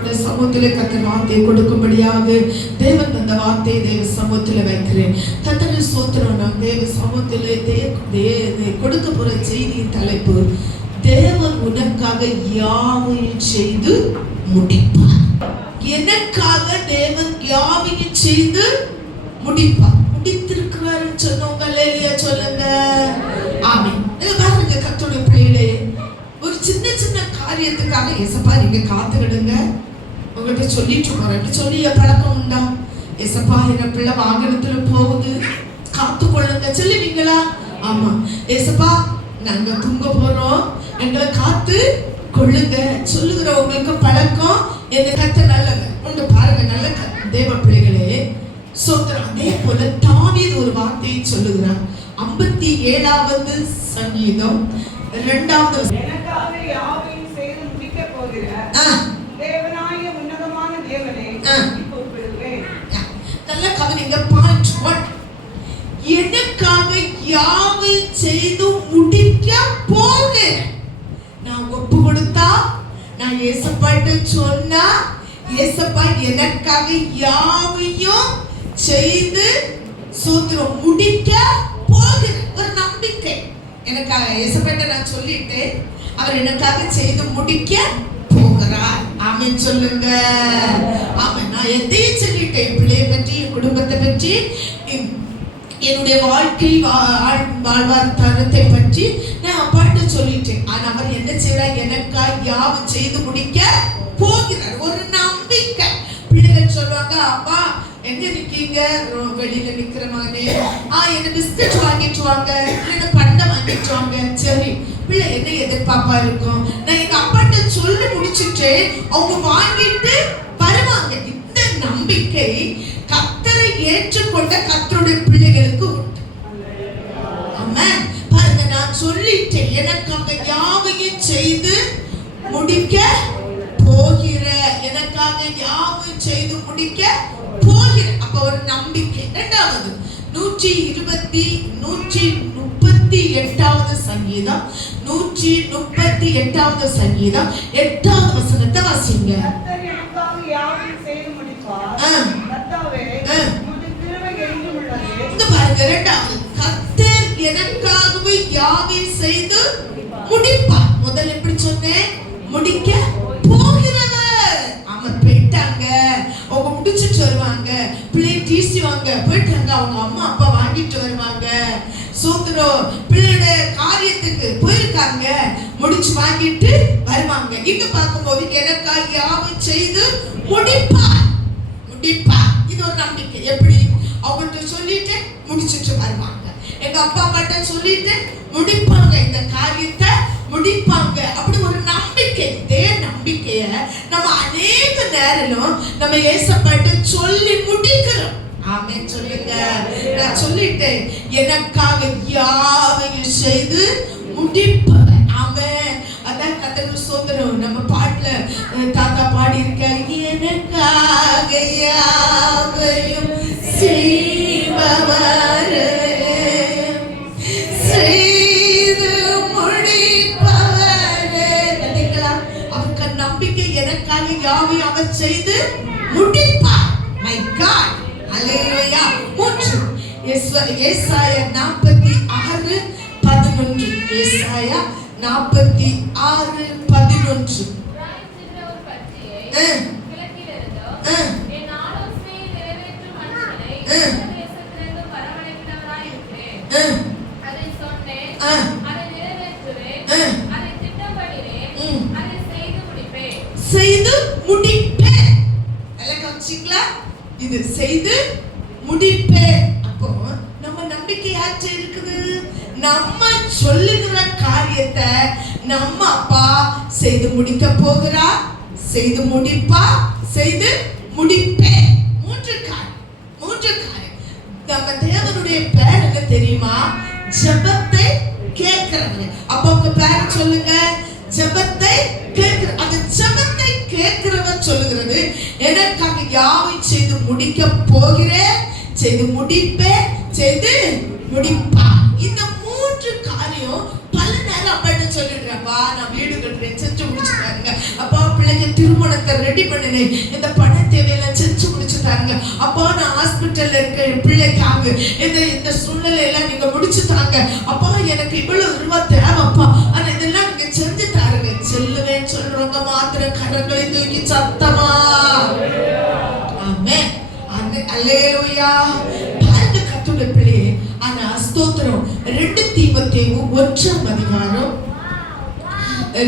அவருடைய சமூகத்தில் கர்த்தர் வார்த்தையை கொடுக்கும்படியாக தேவன் அந்த வார்த்தையை தேவ சமூகத்தில் வைக்கிறேன். கர்த்தருடைய ஸ்தோத்திரம். நாம் தேவ சமூகத்தில் கொடுக்க போற செய்தியின் தலைப்பு, தேவன் உனக்காக யாவையும் செய்து முடிப்பார். எனக்காக தேவன் யாவையும் செய்து முடிப்பார். முடித்திருக்கிறாருன்னு சொன்னவங்க அல்லேலூயா சொல்லுங்க. ஆமென். பாருங்க கர்த்தருடைய பிள்ளைகளே, ஒரு சின்ன சின்ன காரியத்துக்காக ஏசப்பா நீங்க காத்துக்கிடுங்க, உங்கள்கிட்ட சொல்லிட்டு போறேன் சொல்லிய பழக்கம் உண்டா? ஏசப்பா என் பிள்ளை வாகனத்துல போகுது, காத்துக்கொள்ளுங்க சொல்லுவீங்களா? ஆமா. ஏசப்பா நாங்க தூங்க போறோம், எங்களை காத்து கொள்ளுங்க சொல்லுகிற உங்களுக்கு பழக்கம் எங்க கத்த நல்லது உண்டு. பாருங்க நல்ல தேவ பிள்ளைகளே சோத்திரம். அதே போல தாவீது ஒரு வார்த்தையை சொல்லுகிறார். 57வது சங்கீதம் 2வது எனக்காக யாவையும் செய்து முடிக்கப் போகிற தேவனாகிய உன்னதமான தேவனே கூப்பிடுவேன். நல்ல கவனிங்க. பாயிண்ட் 1, எனக்காக யாவை செய்து முடிக்க போகிறேன். நான் ஒப்பு கொடுத்தா, நான் ஏசப்பாட்ட சொன்னா, ஏசப்பா எனக்காக யாவையும் செய்து சூத்திரம் முடிக்க போகிறேன். ஒரு நம்பிக்கை எனக்காக ஏசப்பாட்ட நான் சொல்லிட்டேன், அவர் எனக்காக செய்து முடிக்க போகிறார். ஆமென் சொல்லுங்க. ஆமென். நான் எதையும் சொல்லிட்டேன், என் பிள்ளையை பற்றி, என் குடும்பத்தை பற்றி, என்னுடைய வாழ்க்கை வாழ்வாதாரத்தை பற்றி நான் அப்பாட்ட சொல்லிட்டேன். ஆனா அவர் என்ன செய்யறார்? எனக்காக யாவும் செய்து முடிக்க போகிறார். ஒரு நம்பிக்கை. பிள்ளைகள் சொல்லுவாங்க, அப்பா எங்க நிக்கீங்க? வெளியில நிக்கிற மகனே, என்ன பிஸ்கட் வாங்கிட்டு வாங்க, என்ன பண்டம் வாங்கிட்டு வாங்க. சரி, பிள்ளை என்ன எதிர்பார்ப்பா இருக்கும்? நான் எங்க அப்பாட்ட சொல்லி முடிச்சுட்டு அவங்க வாங்கிட்டு வருவாங்க. இந்த நம்பிக்கை கர்த்தரை ஏற்றுக்கொண்ட கர்த்தருடைய பிள்ளைகளுக்கு உண்டு. ஆமென். பாருங்க, நான் சொல்லிட்டேன், எனக்காக யாவையும் செய்து முடிக்க போகிற, எனக்காக யாவையும் செய்து முடிக்க போகிற. அப்ப ஒரு நம்பிக்கை. இரண்டாவது 138வது சங்கீதம் 138வது சங்கீதம் 8வது வசனத்தை வாசிங்க. கர்த்தர் எனக்காகவே யாவையும் செய்து முடிப்பார். முதல்ல எப்படி சொன்னேன்? முடிக்க போகிறவர். அவங்க போயிட்டாங்க, அவங்க முடிச்சுட்டு வருவாங்க, பிள்ளை தீசிவாங்க, போயிட்டாங்க, அவங்க அம்மா அப்பா வாங்கிட்டு வருவாங்க. சோதரம் பிள்ளையோட காரியத்துக்கு போயிருக்காங்க, முடிச்சு வாங்கிட்டு வருவாங்க. இங்க பார்க்கும்போது எனக்காக யாவையும் செய்து முடிப்பார். முடிப்பார். இது ஒரு நம்பிக்கை. எப்படி? அவங்கள்ட்ட சொல்லிட்டு முடிச்சுட்டு வருவாங்க. எங்க அப்பா அம்மாட்ட சொல்லிட்டு முடிப்பாங்க, இந்த காரியத்தை முடிப்பாங்க. அப்படி ஒரு நம்பிக்கை. இதே நம்பிக்கைய நம்ம அநேக நேரம் நம்ம ஏசப்பாட்ட சொல்லி முடிக்கிறோம். ஆமென் சொல்லுங்க. நான் சொல்லிட்டேன், எனக்காக யாவையும் செய்து முடிப்பேன். ஆமென். அதான் கர்த்தருக்கு ஸ்தோத்திரம். நம்ம பாட்டுல தாத்தா பாடி இருக்காரு, எனக்காக யாவையும் செய்பவர் செய்து முடிப்பவர். அவருக்கு நம்பிக்கை, எனக்காக யாவையும் அவர் செய்து முடிப்பார். My God. அல்லேலூயா. 3 ஏசாயா 46:11. ஏசாயா 46:11. செய்து முடிப்பேன். எல்லாம் கவனிச்சீங்களா? இது செய்து முடிப்பேன். அப்போ நம்ம நம்பிக்கை யார்கிட்ட இருக்குது? நம்ம சொல்லுகிற காரியத்தை நம்ம அப்பா செய்து முடிக்க போகிறா, செய்து முடிப்பா, செய்து முடிப்பேன். 3 காரியம். நம்ம தேவனுடைய பேர் என்ன தெரியுமா? ஜெபத்தை கேட்கிறவர். அப்ப உங்க பேர் சொல்லுங்க, ஜெபத்தை கேட்கிற. அந்த ஜெபத்தை கேட்கிறவர் சொல்லுகிறது, எனக்காக யாவையும் செய்து முடிக்க போகிறேன், செய்து முடிப்பேன், செய்து முடிப்பா. இந்த 3 காரியம் பல நேரம் அப்பாட்ட சொல்லிடுறேன்ப்பா, நான் வீடு கட்டுறேன், செஞ்சு முடிச்சுட்டாருங்க. அப்பா பிள்ளைங்க திருமணம் பணத்தை ரெடி பண்ணினேன், இந்த பண தேவையெல்லாம் செஞ்சு முடிச்சு தாருங்க அப்பா. நான் ஹாஸ்பிட்டல்ல இருக்க என் பிள்ளைக்காக இந்த சூழ்நிலையெல்லாம் நீங்க முடிச்சு தாங்க அப்பா. எனக்கு இவ்வளவு ரூபாய் தேவைப்பா, ஆனா இதெல்லாம் நீங்க செஞ்சு தாருங்க. செல்லுவேன் சொல்றவங்க மாத்திரம் கரங்களை தூக்கி சத்தமா ஆமென், அல்லேலூயா. பாருங்க கர்த்தருடைய பிள்ளையே, ஆனா ஸ்தோத்திரம். 2 தீமோத்தேயு 1ஆம் அதிகாரம்,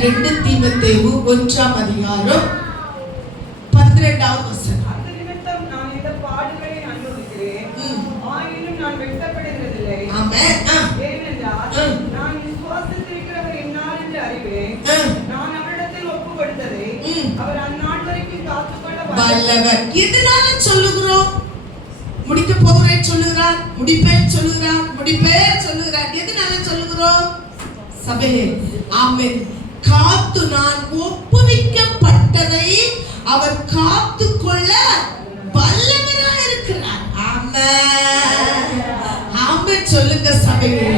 2 தீமோத்தேயு 1ஆம் அதிகாரம் 12வது வசனம். அந்த நிமித்தம் நான் இந்த பாடுகளை அனுபவிக்கிறேன், ஆயினும் நான் வெட்கப்படுகிறதில்லை. ஆமென். ஏனென்றால் நான் விசுவாசித்திருக்கிறவர் என்னார் என்று அறிவேன். நான் அவரிடத்தில் ஒப்பு கொடுத்ததை அவர் அந்நாள் வரைக்கும் காத்துக்கொள்ள வல்லவர். எதனால சொல்லுகிறோம்? முடிக்க போகிறேன் சொல்லுகிறார், முடிப்பேன் சொல்லுகிறார், முடிப்பேன் சொல்லுகிறார். எதனால சொல்லுகிறோம் சபையே? ஆமென். காத்து நான் ஒப்புவிக்கப்பட்டதை அவர் காத்துக்கொள்ள வல்லவராக இருக்கிறார். ஆமென், ஆமென் சொல்லுங்க சபையே.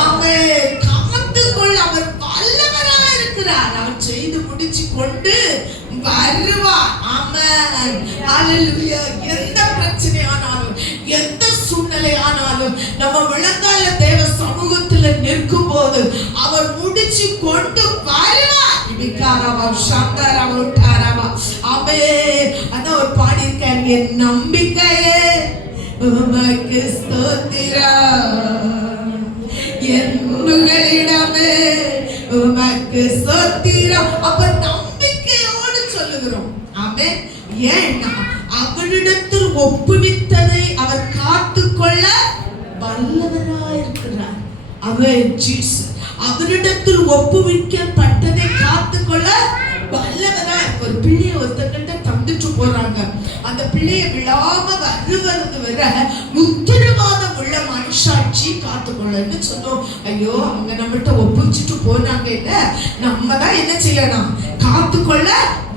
ஆமென். காத்துக்கொள்ள அவர் வல்லவராக இருக்கிறார். அவர் செய்து முடிச்சு கொண்டு வருவார். ஆமென், ஹalleluya. எந்த பிரச்சனை ஆனாலும், எந்த சூழ்நிலை ஆனாலும், நம்ம விளங்கால தேவ சமூகத்துல நிற்கும் போது அவர் முடிச்சு கொண்டு வருவார். விகாரவா சந்தரவா தாரவா. ஆமென். அதான் ஒரு பாடி இருக்காரு, என் நம்பிக்கையே உமக்கு ஸ்தோத்திரம், என் உங்களிடமே உமக்கு ஸ்தோத்திரம். அப்ப நம்பிக்கையோடு சொல்லுகிறோம். ஆமென். ஏன்னா அவரிடத்தில் ஒப்புவித்ததை அவர் காத்துக்கொள்ள வல்லவராயிருக்கிறார். அவர் ஜீசஸ் அவரிடத்தில் ஒப்புவிக்கப்பட்டதை காத்துக்கொள்ள வல்லவராய். ஒரு பிள்ளையை ஒருத்தங்கிட்ட தந்துட்டு போறாங்க, அந்த பிள்ளையை விழாம வருவது வர உத்தரவாதம் உள்ள மனுஷாட்சி காத்துக்கொள்ளன்னு சொன்னோம். ஐயோ, அவங்க நம்மகிட்ட ஒப்புவிச்சுட்டு போனாங்க, இல்ல நம்ம தான் என்ன செய்யணும்? காத்துக்கொள்ள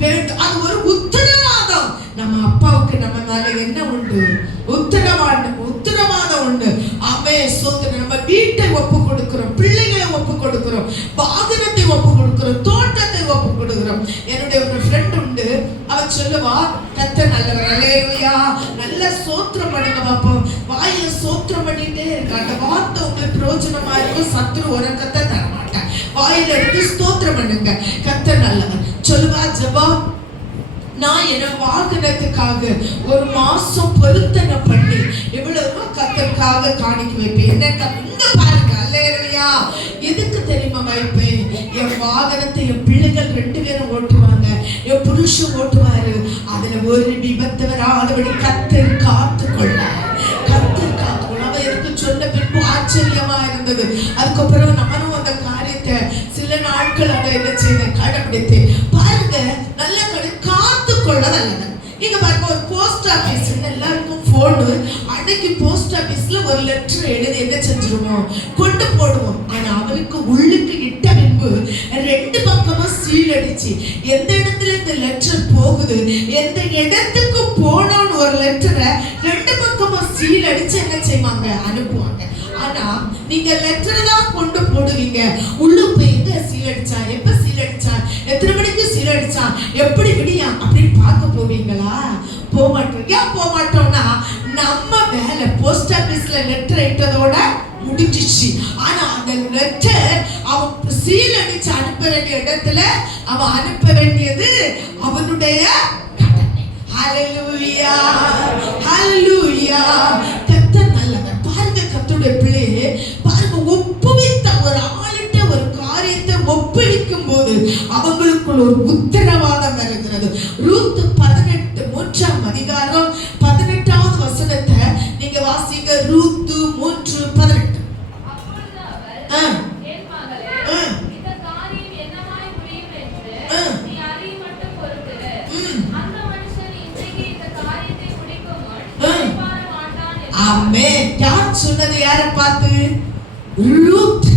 வேண்டும். அது ஒரு உத்தரவாதம். நம்ம அப்பாவுக்கு நம்ம மேல என்ன உண்டு? உத்தரவாதம் உண்டு. ஆமென், ஸ்தோத்திரம். நம்ம வீட்டை ஒப்பு கொடுக்கிறோம், பிள்ளைகளை ஒப்பு கொடுக்கிறோம், வாகனத்தை ஒப்பு கொடுக்கிறோம், தோட்டத்தை ஒப்பு கொடுக்கிறோம். என்னுடைய ஒரு ஃப்ரெண்ட் உண்டு, அவ சொல்லுவா, கர்த்தர் நல்லவர், அல்லேலூயா, நல்ல ஸ்தோத்திரம் பண்ணுங்க பாப்போம். வாயில ஸ்தோத்திரம் பண்ணிட்டே இருக்க, அந்த வார்த்தை உங்களுக்கு பிரயோஜனமா இருக்கும். சத்துரு உரக்கத்தை தர மாட்டேன். வாயில எடுத்து ஸ்தோத்திரம் பண்ணுங்க, கர்த்தர் நல்லவர் சொல்லுவா. ஜெபா, நான் என் வாகனத்துக்காக ஒரு மாசம் பொருத்தனை பண்ணி எவ்வளவு கர்த்தருக்காக காணிக்க வைப்பேன். என்ன இங்க பாருங்க, அல்லேலூயா. எதுக்கு தெரியுமா வைப்பேன்? என் வாகனத்தை என் பிள்ளைகள் 2 பேரும் ஓட்டுவாங்க, என் புருஷன் ஓட்டுவாரு. அதுல ஒரு விபத்து வராதபடி கர்த்தர் காத்துக்கொள்ள. அவ எனக்கு சொன்ன பின்பு ஆச்சரியமா இருந்தது. அதுக்கப்புறம் நானும் அந்த காரியத்தை சில நாட்கள் அதை என்ன செய்ய கடைபிடித்து பாருங்க. நல்ல காத்துக்கொள்ள நல்லது. நீங்க பாருங்க, ஒரு போஸ்ட் ஆபீஸ் எல்லாருக்கும் போன். அன்னைக்கு போஸ்ட் ஆபீஸ்ல ஒரு லெட்டர் எழுதி என்ன செஞ்சிருவோம்? கொண்டு போடுவோம். ஆனா அவருக்கு உள்ளுக்கு இட்ட பின்பு 2 பக்கமும் சீல் அடிச்சு எந்த இடத்துல இந்த லெட்டர் போகுது, எந்த இடத்துக்கு போனோன்னு ஒரு லெட்டரை 2 பக்கமும் சீல் அடிச்சு என்ன செய்வாங்க? அனுப்புவாங்க. ஆனா நீங்க லெட்டர் தான் கொண்டு போடுவீங்க. உள்ளுக்கு எங்க சீல் அடிச்சா, எப்ப சீல் அடிச்சா, எத்தனை மணிக்கு சீல் அடிச்சா, எப்படி விடியா அப்படின்னு பார்க்க போவீங்களா? போக மாட்டோம். ஏன் போக மாட்டோம்னா, நம்ம வேலை போஸ்ட் ஆபீஸ்ல லெட்டர் இட்டதோட முடிஞ்சிச்சு. ஆனா அந்த லெட்டர் அவன் சீல் அடிச்சு அனுப்ப வேண்டிய இடத்துல அவன் அனுப்ப வேண்டியது அவனுடைய கடமை. ஹல்லேலூயா, ஹல்லேலூயா. கர்த்தர் நல்லவர். பாருங்க, கர்த்தருடைய பிள்ளையே பாருங்க, ஒப்புவித்த ஒரு ஆளிட்ட ஒரு காரியத்தை ஒப்புவிக்கும் போது அவங்களுக்குள்ள ஒரு உத்தரவாதம் வருகிறது. ரூத் 18 3ஆம் அதிகாரம் 18வது வசனத்தை நீங்க வாசிங்க. ரூத் 3:18. ஆமென். யார் சொன்னது? யாரை பார்த்து? ரூத்.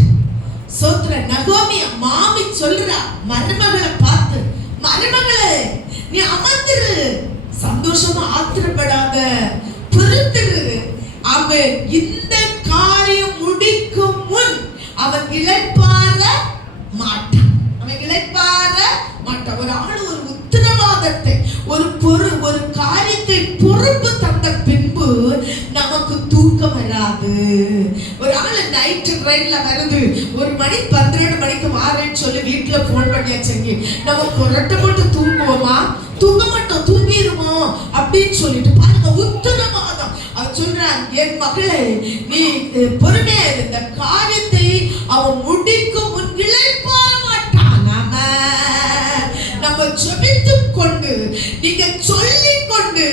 சோத்ர நகோமி மாமி சொல்றா மருமகளை பார்த்து, மருமகளே நீ அமர்ந்துரு, சந்தோஷமா ஆத்திரப்படாத, பொறுத்துரு. அவன் இந்த காரியம் முடிக்கும் முன் அவன் இளைப்பாற மாட்டான். அவன் இளைப்பாற மாட்டான். ஒரு ஆள் ஒரு உத்தரவாதம் ஆசீர்வாதத்தை ஒரு காரியத்தை பொறுப்பு தந்த பின்பு நமக்கு தூக்கம் வராது. ஒரு ஆள் நைட் ட்ரெயின்ல வருது, 1 மணி 12 மணிக்கு வாரேன்னு சொல்லி வீட்டுல போன் பண்ணியாச்சுங்க. நம்ம கொரட்டை போட்டு தூங்குவோமா? தூங்க மாட்டோம், தூங்கிடுவோம் அப்படின்னு சொல்லிட்டு பாருங்க உத்தரவாதம். அவர் சொல்றான், என் மகளே நீ பொறுமையா இந்த காரியத்தை அவன் முடிக்கும் முன் இளைப்பாற மாட்டான். நம்ம ஜெபித்துக் கொண்டு நீங்க சொல்லிக் கொண்டு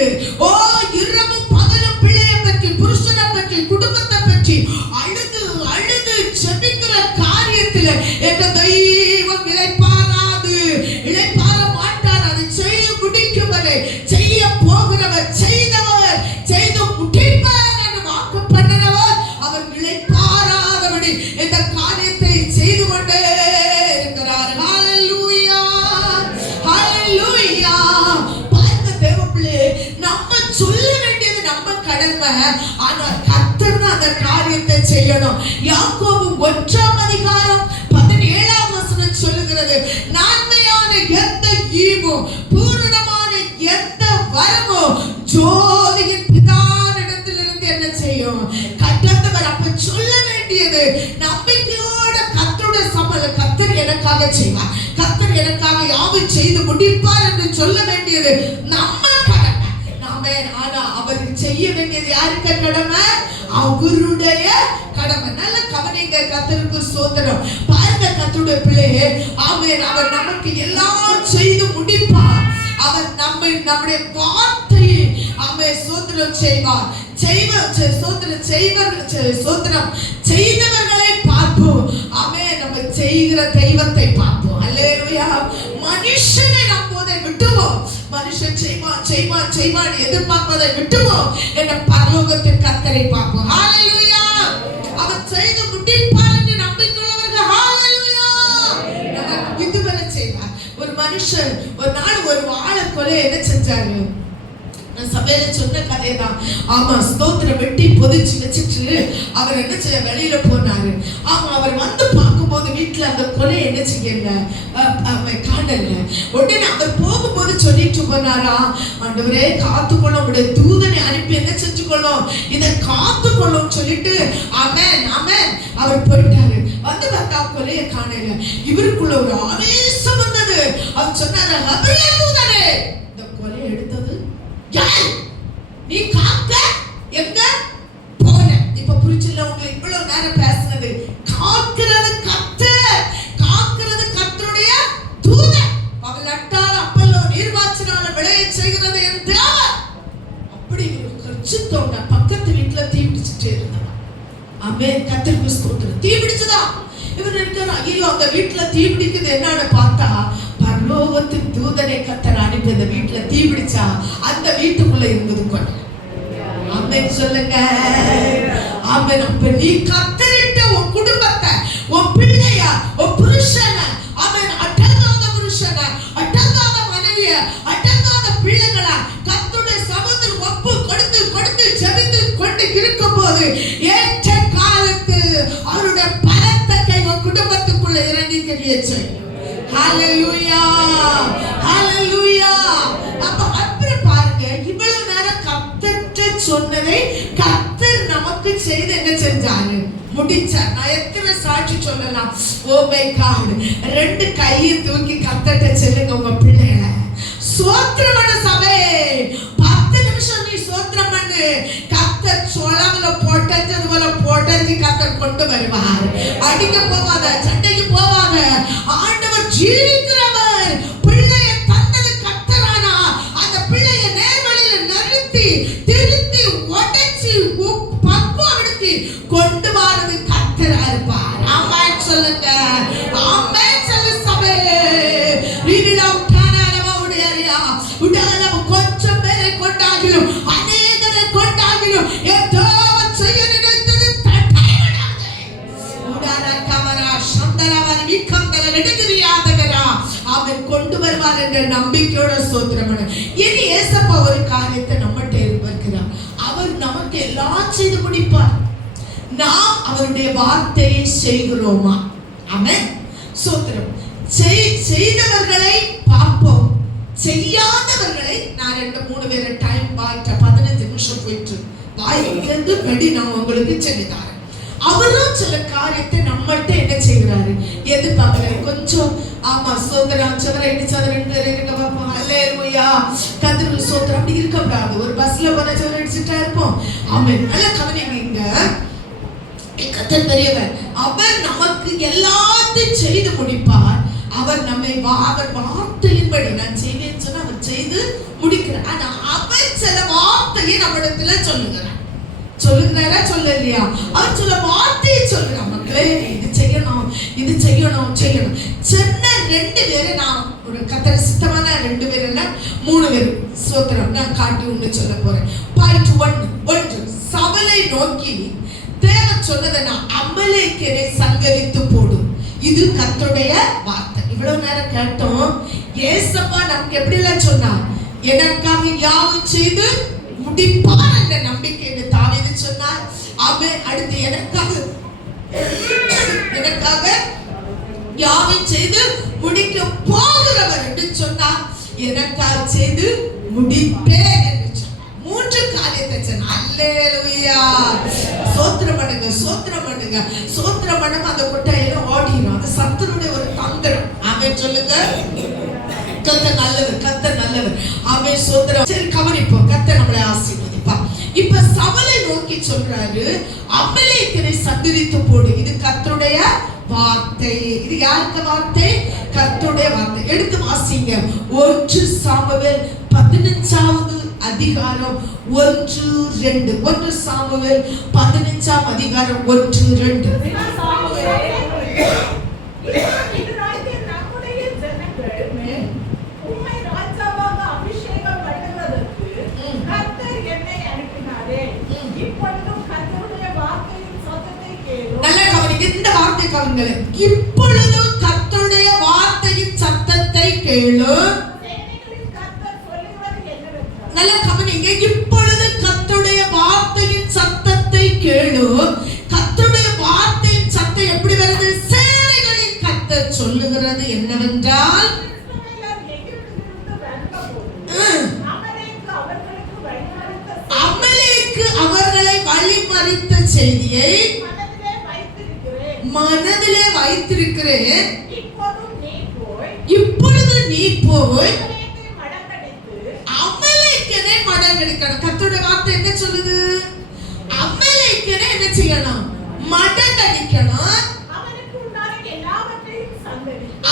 இரவும் பகலும் பிள்ளையை பற்றி, புருஷனை பற்றி, குடும்பத்தை பற்றி அழுது அழுது ஜெபிக்கிற காரியத்தில் எங்க தெய்வம் இளைப்பாற மாட்டார். அதை செய்ய முடிக்கும் வரை செய்ய போகிறவர், செய்தவர் செய்து முடிப்பார் என்று வாக்கு பண்ணினவர். அவர் இளைப்பாறாதபடி இந்த காரியத்தை செய்து கொண்டே இருக்கிறார். ஹல்லேலூயா, ஹல்லேலூயா. பாருங்க தேவப்பிள்ளை, நம்ம சொல்ல வேண்டியது நம்ம கடமை, ஆனால் கர்த்தர் தான் அந்த காரியத்தை செய்யணும். யாக்கோபு 1ஆம் அதிகாரம் 17ஆம் வசனம் சொல்லுகிறது, நன்மையான எந்த ஈவும் பூரணமான எந்த வரமும் ஜோதியின் பிதாவிடத்திலிருந்து என்ன செய்யும்? கர்த்தர். அப்ப சொல்ல வேண்டியது நம்பிக்கையோட கர்த்தருடைய சமல கர்த்தர் எனக்காக செய்வார், கர்த்தர் எனக்காக யாவும் செய்து முடிப்பார் என்று சொல்ல வேண்டியது நம்ம கடமை. ஆனா அவர் செய்ய வேண்டியது யாருக்கு கடமை? அவருடைய கடமை. நல்ல கவனிங்க, கர்த்தருக்கு ஸ்தோத்திரம். பாருங்க கர்த்தருடைய பிள்ளையே, ஆமென். அவர் நமக்கு எல்லாம் செய்து முடிப்பார். அவர் நம்முடைய வார்த்தையை ஆமென் ஸ்தோத்திரம் செய்வார். ஸ்தோத்திரம் செய்தவர்களை பார்ப்போம். ஆமென். நம்ம செய்கிற தெய்வத்தை பார்ப்போம். அல்லேலூயா. மனுஷனை நம்புவதை விட்டுவோம். மனுஷன் செய்வான் எதிர்பார்ப்பதை விட்டுவோம். என்ன பரலோகத்தின் கர்த்தரை பார்ப்போம். ஹல்லேலூயா. அவர் செய்து முடிப்பார் என்று நம்பிக்கையுள்ளவர்கள் ஹல்லேலூயா. நமக்கு இதுவரை செய்வார். ஒரு மனுஷன் ஒரு நாள் ஒரு வாழை கொலை என்ன செஞ்சாரு? சபையில சொன்ன கதை தான். ஆமா, ஸ்தோத்திரம் வெட்டி பொதிச்சு வச்சுட்டு அவர் என்ன செய்ய வெளியில போனாரு. ஆமா, அவர் வந்து பார்க்கும்போது வீட்டுல அந்த கொலை என்ன செய்யல, காணல. உடனே அவர் போகும்போது சொல்லிட்டு போனாரா, ஆண்டவரே காத்துக்கொள்ளும், உடைய தூதனை அனுப்பி என்ன செஞ்சுக்கொள்ளும், இதை காத்துக்கொள்ளும் சொல்லிட்டு ஆமென் ஆமென் அவர் போயிட்டாரு. வந்து பார்த்தா கொலையை காணல. இவருக்குள்ள ஒரு ஆவேசம் வந்தது. அவர் சொன்னாரு, கபிரியேல் தூதனே, இந்த கொலை எடுத்தது யார்? நீ காக்க எங்க போன? இப்ப புரிச்சுல உங்களுக்கு இவ்வளவு நேரம் பேசுனது. காக்கிறது கர்த்தர், காக்கிறது கர்த்தருடைய தூதன். அவள் நட்டால் அப்பல்லோ நீர்வாச்சினால விளைய செய்கிறது என் தேவன். அப்படி கர்ச்சித்தோட பக்கத்து வீட்டுல தீ பிடிச்சிட்டே இருந்தான். ஆமென். கர்த்தருக்கு ஸ்தோத்திரம். தீ பிடிச்சதா? இவர் நினைக்கிறார், ஐயோ அந்த வீட்டுல தீ பிடிக்குது என்னன்னு பார்த்தா பரலோகத்தின் தூதனை கர்த்தர் அனுப்பி அந்த வீட்டுல தீ பிடிச்சா அந்த வீட்டுக்குள்ள இருந்தது கொண்டு. ஆமென் சொல்லுங்க. ஆமென். அப்ப நீ கர்த்தரிட்ட உன் குடும்பத்தை, உன் பிள்ளைய, உன் புருஷனை, ஆமென், அடங்காத புருஷனை, அடங்காத மனைவிய, அடங்காத பிள்ளைகளை கர்த்தருடைய சமூகத்தில் ஒப்பு கொடுத்து ஜெபித்து கொண்டு இருக்கும்போது ஏற்ற காலத்தில் அவருடைய பலத்த கை உன் குடும்பத்துக்குள்ள இறங்கி கிரியை செய்யும். ஹல்லேலூயா, ஹல்லேலூயா. அப்ப அப்புறம் பாருங்க, இவ்வளவு நேரம் கர்த்தர் சொன்னதை கர்த்தர் நமக்கு செய்து என்ன செஞ்சாரு? முடிச்சார். நான் எத்தனை சாட்சி சொல்லலாம். Oh my God. 2 கையை தூக்கி கர்த்தர்ட்ட சொல்லுங்க, உங்க பிள்ளைகளை சோத்திரமான சபை 10 நிமிஷம் நீ சோத்திரம் பண்ணு. கர்த்தர் சொலவல போட்டது போல போட்டது கர்த்தர் கொண்டு வருவார். அடிக்க போவாத, சண்டைக்கு போவாத. ஆண்டவர் ஜீவிக்கிறவர். பிள்ளையை தந்தது கர்த்தரானா அந்த பிள்ளையை நேர்வழியில நிறுத்தி திருத்தி உடைச்சி பக்குவப்படுத்தி கொண்டு வரது கர்த்தரா இருப்பார். ஆமென் சொல்லுங்க. ஆமென் சொல்லு சபை. ரீடிலாம் காணாலமா உடையறியா உடாலம் கொஞ்சம் பேரை கொண்டாகிலும் அநேகரை கொண்டாகிலும் ஏதோவன் செய்ய நினைத்தது தடைபடாதே. உடால கமரா சந்தரவன் விக்கந்தல நெடுகிரியாதகரா அவர் கொண்டு வருவார் என்ற நம்பிக்கையோட ஸ்தோத்திரம் பண்ணு. இனி ஏசப்பா ஒரு காரியத்தை நம்மகிட்ட இருக்கிறார். அவர் நமக்கு எல்லாம் செய்து முடிப்பார். நாம் அவருடைய வார்த்தையை செய்கிறோமா? ஆமென். ஸ்தோத்திரம். செய்தவர்களை பார்ப்போம், செய்யாதவர்களை நான் 2-3 பேரை டைம் பார்த்த 15 நிமிஷம் போயிட்டு வாயிலிருந்து வெடி நான் உங்களுக்கு சொல்லித்தாரேன். அவரும் சில காரியத்தை நம்மள்ட்ட என்ன செய்கிறாரு எதிர்பார்க்கிறாரு. கொஞ்சம் ஆமா சோதரம் சவரை இடிச்சவரை இருக்க பார்ப்போம். அல்லேலூயா கர்த்தருக்கு ஸ்தோத்திரம். அப்படி இருக்கக்கூடாது. ஒரு பஸ்ல போன சவரை அடிச்சுட்டா இருப்போம். ஆமென். நல்ல கவனிங்க. கர்த்தர் பெரியவர். அவர் நமக்கு எல்லாத்தையும் செய்து முடிப்பார். அவர் நம்மை அவர் வார்த்தையின்படி நான் செய்வேன்னு சொன்னா அவர் செய்து முடிக்கிறார். ஆனா அவர் சில வார்த்தையை நம்மிடத்துல சொல்லுகிறார். சொல்லுகிறாரா சொல்லலையா? அவர் சில வார்த்தையை சொல்லுறார். மக்களே இது செய்யணும் இது செய்யணும் செய்யணும். சின்ன 2 பேரை நான் ஒரு கர்த்தர் சித்தமான 2 பேர் இல்ல 3 பேர் ஸ்தோத்திரம் நான் காட்டி ஒன்று சொல்ல போறேன். பாயிண்ட் 1 சவுலை நோக்கி தேவன் சொன்னதை நான் அமலேக்கரை சங்கரித்து போடும். இது கர்த்தருடைய வார்த்தை. இவ்வளவு நேரம் கேட்டோம். ஏசப்பா நமக்கு எப்படி எல்லாம் சொன்னார்? எனக்காக யாவும் செய்து முடிப்பார் என்ற நம்பிக்கை என்று தாவீது சொன்னார். ஆமென். அடுத்து எனக்காக யாவும் செய்து முடிக்க போகிறவர் என்று சொன்னார். எனக்காக செய்து முடிப்பேன் என்று சொன்னார். 3 காரியத்தை சொன்னார். அல்லேலூயா ஸ்தோத்திரம் பண்ணுங்க ஸ்தோத்திரம் பண்ணுங்க ஸ்தோத்திரம் பண்ணுங்க. அந்த கொட்டையில ஓடிடும். அது சத்துருடைய ஒரு தந்திரம். ஆமென் சொல்லுங்க. கர்த்தர் நல்லவர் கர்த்தர் நல்லவர். ஆமென் ஸ்தோத்திரம். சரி கவனிப்போம். கர்த்தர் நம்மளை ஆசீர்வதிப்பா. இப்ப சவுலை நோக்கி சொல்றாரு அமலேக்கரை சங்கரித்து போடு. இது கர்த்தருடைய வார்த்தை. இது யாருக்கு வார்த்தை? கர்த்தருடைய வார்த்தை. எடுத்து வாசிங்க. 1 சாமுவேல் 15வது அதிகாரம் 1-2. 1 சாமுவேல் 15ஆம் அதிகாரம் 1-2. நல்ல கவனிங்க. இந்த வார்த்தை கவனிங்க. இப்பொழுது கர்த்தருடைய வார்த்தையின் சத்தத்தை கேளு. நல்ல கவனிங்க. இப்பொழுது கர்த்தருடைய வார்த்தையின் சத்தத்தை கேளு. கர்த்தருடைய வார்த்தையின் சத்தம் எப்படி வருது? சேனைகளின் கர்த்தர் சொல்லுகிறது என்னவென்றால் அமலேக்கு அவர்களை வழிமறித்த செய்தியை மனதிலே வைத்திருக்கிறேன். இப்பொழுது நீ போய் அமலேக்கனை மடங்கடிக்கணும். கர்த்தருடைய வார்த்தை என்ன சொல்லுது? அமலேக்கனை என்ன செய்யணும்? மடங்கடிக்கணும்.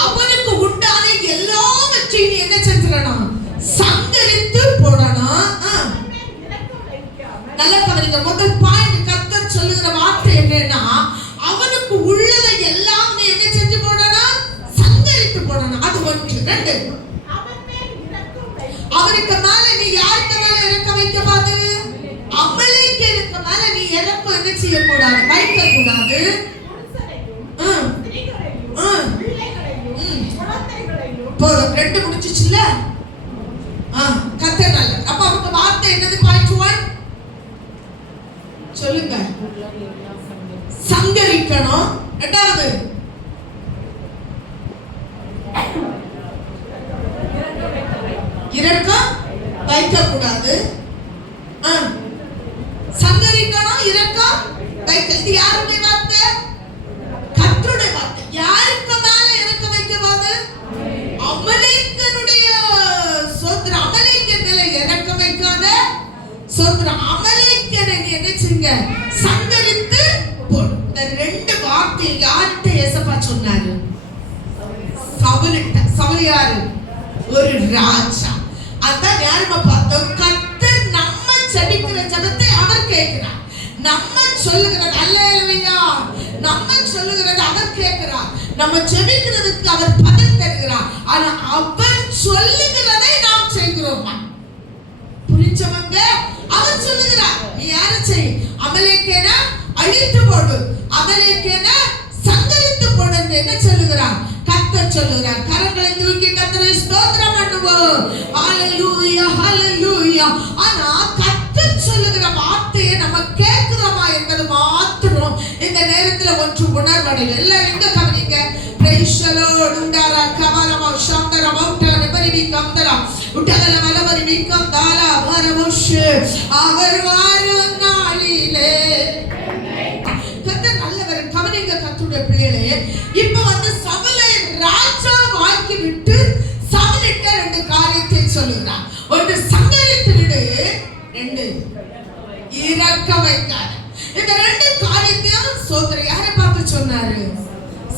அவனுக்கு உண்டான எல்லாவற்றையும் என்ன செஞ்சிடணும்? சங்கரித்து போடணும். நல்ல கவனிங்க. முதல் பாயிண்ட் கர்த்தர் சொல்லுகிற வார்த்தை என்னன்னா அவனுக்கு உள்ளதை எல்லாம் நீ என்ன செஞ்சு போடணும்? சங்கரித்து போடணும். அது 1. 2 அவனுக்கு மேல நீ யாருக்கு மேல இறக்க வைக்க பாது? அமலேக்கனுக்கு மேல நீ இறக்க என்ன செய்யக்கூடாது? வைக்க கூடாது. போதும் 2 முடிஞ்சிச்சுல. கர்த்தர் நல்ல. அப்ப அவனுக்கு வார்த்தை என்னது? பாயிண்ட் 1 சொல்லுங்க. சங்கரிக்கணும். 2வது இரக்கம் வைக்க கூடாது. சங்கரிக்கணும் இரக்கம் வைக்க. இது யாருடைய வார்த்தை? கர்த்தருடைய வார்த்தை. யாருக்கு மேல இரக்கம் வைக்கவாது? அமலேக்கனுடைய சோத்திரம். அமலேக்கன் மேல இரக்கம் வைக்காத சோத்திரம். அமலேக்கனை என்ன செய்யுங்க? சங்கரித்து போடு. இந்த 2 வார்த்தை யார்கிட்ட ஏசப்பா சொன்னாரு? சவுலிட்ட. சவுல் யாரு? ஒரு ராஜா. அதான் ஞானமா பார்த்தோம். கர்த்தர் நம்ம ஜெபிக்கிற ஜெபத்தை அவர் கேட்கிறார். நம்ம சொல்லுகிறது அல்லேலூயா. நம்ம சொல்லுகிறது அவர் கேட்கிறார். நம்ம ஜெபிக்கிறதுக்கு அவர் பதில் தருகிறார். ஆனா அவர் சொல்லுகிறதை நாம் செய்கிறோமா? புரிஞ்சவங்க? அவர் சொல்லுகிறார் நீ யார செய்? அமலேக்கனை அழித்து போடு. அமலேக்கனை சங்கரித்து போடு என்று என்ன சொல்லுகிறார்? கர்த்தர் சொல்லுகிறார். கரங்களை தூக்கி கர்த்தரை ஸ்தோத்திரம் பண்ணுவோம். ஹalleluya ஹalleluya. ஆனா கர்த்தர் சொல்லுகிற வார்த்தையை நம்ம கேட்கிறோமா என்பது மாத்திரம் இந்த நேரத்துல ஒன்று உணர்வடையும். எல்லாம் எங்க கவனிங்க. Praise the Lord. உண்டாரா கவலமா சந்தரமா உண்டா நபரி விகந்தரா உடல மலவரி விகந்தாலா வரவோஷ் அவர் வாரும் நாளிலே கர்த்தர் நல்லவர். கவனிங்க கர்த்தருடைய பிள்ளைகளே, இப்போ வந்து சவுலை ராஜா வாக்கி விட்டு சவுலிட்ட ரெண்டு காரியத்தை சொல்லுகிறார். ஒன்று சங்கரித்து விடு, ரெண்டு இறக்க வைக்காத. இந்த ரெண்டு காரியத்தையும் சோதரர் யாரை பார்த்து சொன்னாரு?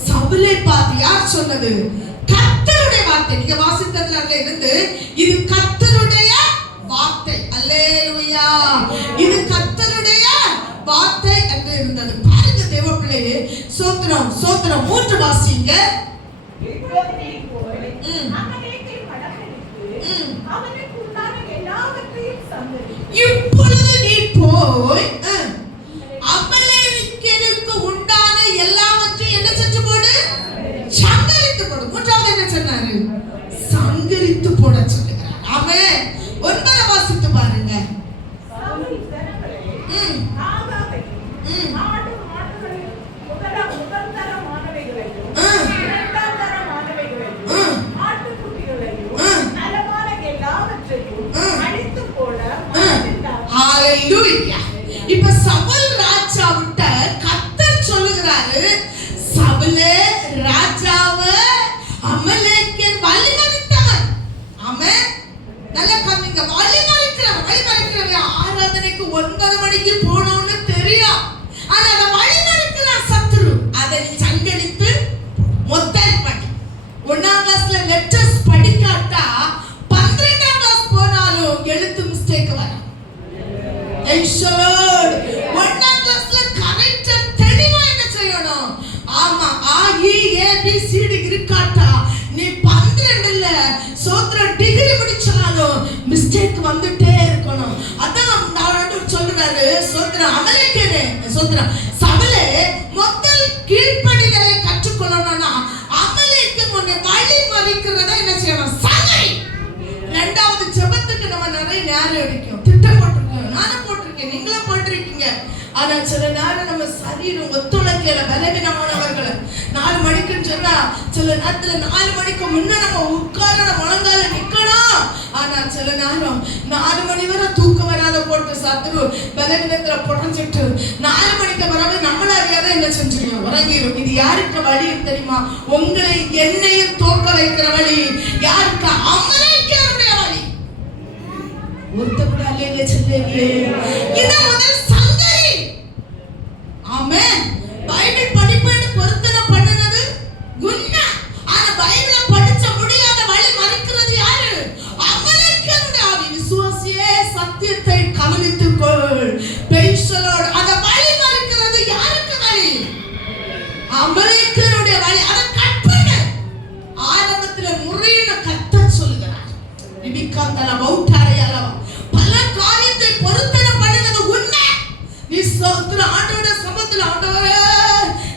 சவுலை பார்த்து. யார் சொன்னது? கர்த்தருடைய வார்த்தை. நீங்க வாசித்ததுல அங்க இருந்து இது கர்த்தருடைய வார்த்தை. அல்லேலூயா, இது கர்த்தருடைய வார்த்தை என்று இருந்தது. பாருங்க தேவ பிள்ளையே, சோத்திரம் சோத்திரம். 3 வாசிங்க. இப்பொழுது நீ போய் அமலேக்கை உண்டான எல்லாவற்றையும் என்ன செஞ்சு போடு? சங்கரித்து போடு. மூன்றாவது என்ன சொன்னாரு? சங்கரித்து போட சொல்லுகிறார். ஆமென். 9 வாசித்து பாருங்க. இப்ப சவுல் ராஜாவிட்ட கர்த்தர் சொல்லுகிறாரு, சவுலே ராஜாவை அமலேக்கியன் வழிமறித்தவன். ஆமென். நல்ல கம்மிங்க. வழிமறிக்கிறவன் ஆராதனைக்கு 9 மணிக்கு போனோம்னு தெரியும். ஆனா அதை வழிமறிக்கிற சத்துரு. அதை நீ சங்கரித்து மொத்தம் படி. 1ஆம் கிளாஸ்ல லெட்டர்ஸ் படிக்காட்டா 12ஆம் கிளாஸ் போனாலும் எழுத்து மிஸ்டேக் வரும். 1ஆம் கிளாஸ்ல கரெக்ட்டா தெளிவா என்ன செய்யணும்? ஆமா, ABCD இருக்காட்டா நீ 12ல சோத்ர டிகிரி முடிச்சாலும் மிஸ்டேக் வந்துட்டே இருக்கணும். அதான் நான் சொல்றாரு, சோத்ர அமலேக்கியனே, சோத்ர சவுலே முதல் கீழ்ப்படிதலை கற்றுக்கொள்ளணும்னா அமலேக்கியன் உன்னை வழி மறிக்கிறத என்ன செய்யணும்? சகை. 2வது ஜெபத்துக்கு நம்ம நிறைய நேரம் எடுக்கும். திட்டம் போட்டிருக்கோம், நானும் போட்டிருக்கேன், நீங்களும் போட்டிருக்கீங்க. ஆனா சில நேரம் நம்ம சரீரம் ஒத்துழைக்கல, பலவீனமானவர்கள். 4 மணிக்குன்னு சொன்னா சில நேரத்துல 4 மணிக்கு முன்ன நம்ம உட்காரணும், முழங்கால நிக்கணும். ஆனா சில நேரம் 4 மணி வரை தூக்கம் வராத போட்டு சத்துரு பலவீனத்துல புடஞ்சிட்டு 4 மணிக்கு பிறகு நம்மள அறியாத என்ன செஞ்சிடும்? உறங்கிடும். இது யாருக்கு வழி தெரியுமா? உங்களை என்னையும் தோக்க வைக்கிற வழி. யாருக்கு? அமலேக்கியனுடைய வழி. ஒருத்தப்பட அல்லையே சொல்லுங்க. இத முதல் சங்கரி. ஆமென். பைபிள் படிப்பேன்னு பொருத்தனை பண்ணுனது குன்னா. ஆனா பைபிளை படிச்ச முடியாத வழி மறிக்கிறது யாரு? அமலேக்கியனுடைய ஆவி. விசுவாசியே சத்தியத்தை கவனித்துக் கொள். பெய்சலோடு அத வழி மறிக்கிறது யாருக்கு வழி? அமலேக்கியனுடைய வழி. அத கட் பண்ணு. ஆரம்பத்துல முறையின கத்த சொல்லுகிறார். நிபிகாந்தல வௌட்டாரையல பல காரியத்தை பொருத்தனை பண்ணுனது உண்மை. நீ சோத்ர ஆண்டவருடைய சமத்துல ஆண்டவரே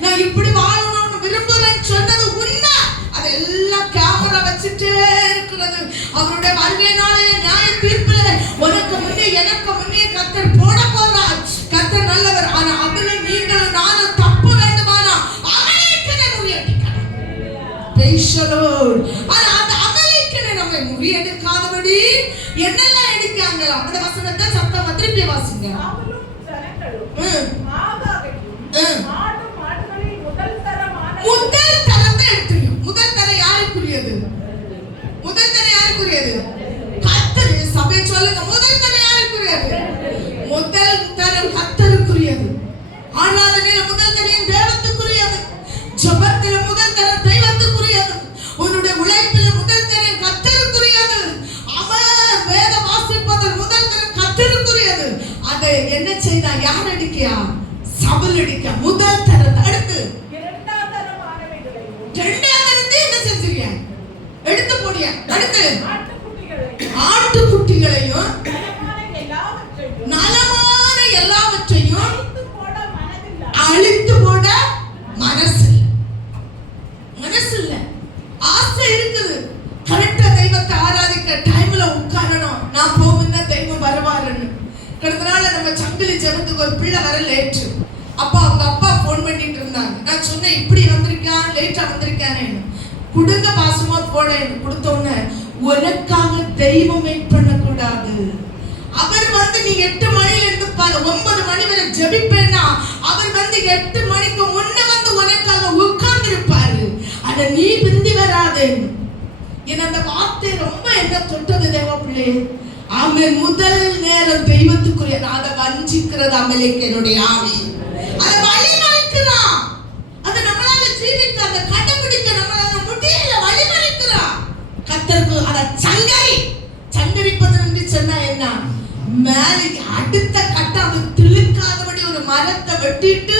நான் இப்படி வாழணும்னு விரும்புறேன்னு சொன்னது உண்மை. அதெல்லாம் கேமரா வச்சுட்டே இருக்கிறது. அவருடைய வருகையினாலே நியாய தீர்ப்பில் உனக்கு முன்னே எனக்கு முன்னே கர்த்தர் போட போறார். கர்த்தர் நல்லவர். ஆனா அதுல நீங்களும் நானும் தப்பு வேண்டுமானா அமலேக்கியனை முறியடிக்கணும். Praise the Lord. ஆனா அந்த அமலேக்கியனை நம்ம முறியடிக்காதபடி என்னெல்லாம் எடுக்காங்களா? அந்த வசனத்தை சத்தமா திருப்பி வாசிங்க. முதல் தரத்தை எடுத்துரும். முதல் தரம் யாருக்குரியது? முதல் தரம் யாருக்குரியது? கர்த்தர். சபை சொல்லுங்க, முதல் தரம் யாருக்குரியது? முதல் தரம் கர்த்தருக்குரியது. ஆராதனையில முதல் தரம் தேவனுக்குரியது. ஜெபத்தில முதல் தரம் தெய்வத்துக்குரியது. உன்னுடைய உழைப்பில முதல் தரம் கர்த்தருக்குரியது. அவன் வேத வாசிப்பதில் முதல் தரம் கர்த்தருக்குரியது. அதை என்ன செய்தா? யார் அடிக்கியா? சவுல் அடிக்க. முதல் தரத்தை அடுத்து 2ஆம் தரத்தை என்ன செஞ்சிருக்க? எடுத்து போடியா. அடுத்து ஆட்டுக்குட்டிகளையும் நலமான எல்லாவற்றையும் அழித்து போட மனசு இல்ல. ஆசை இருக்குது. கரெக்டா தெய்வத்தை ஆராதிக்க டைம்ல உட்காரணும். நான் போகுன்னா தெய்வம் வருவாருன்னு. கடந்த நாள் நம்ம சங்கிலி ஜெபத்துக்கு ஒரு பிள்ளை வர லேட்டு. அப்பா அவங்க அப்பா போன் பண்ணிட்டு இருந்தாங்க. நான் சொன்னேன் இப்படி வந்திருக்கான், லேட்டா வந்திருக்கானேன்னு. குடுங்க பாசமா போனேன். கொடுத்த உடனே உனக்காக தெய்வம் வெயிட் பண்ணக்கூடாது. அவர் நீ 8 மணில இருந்து 9 மணி வரை ஜெபிப்பேன்னா அவர் 8 மணிக்கு முன்ன உனக்காக உட்கார்ந்து இருப்பாரு. அத நீ பிந்தி வராதே. அந்த வார்த்தை ரொம்ப என்ன தொட்டது தேவ பிள்ளை. ஆமென். முதல் நேரம் தெய்வத்துக்குரிய அதை வஞ்சிக்கிறது அமலேக்கியனுடைய ஆவி. அதை வழிமறிக்கிறான். அதை நம்மளால ஜீவிக்க அதை கண்டுபிடிக்க நம்மளால முடியல. வழிமறிக்கிறான். கர்த்தருக்கு அதை சங்கரிப்பது என்று சொன்னா என்ன? மேலே அடுத்த கட்டம் அது திழுக்காதபடி ஒரு மரத்தை வெட்டிட்டு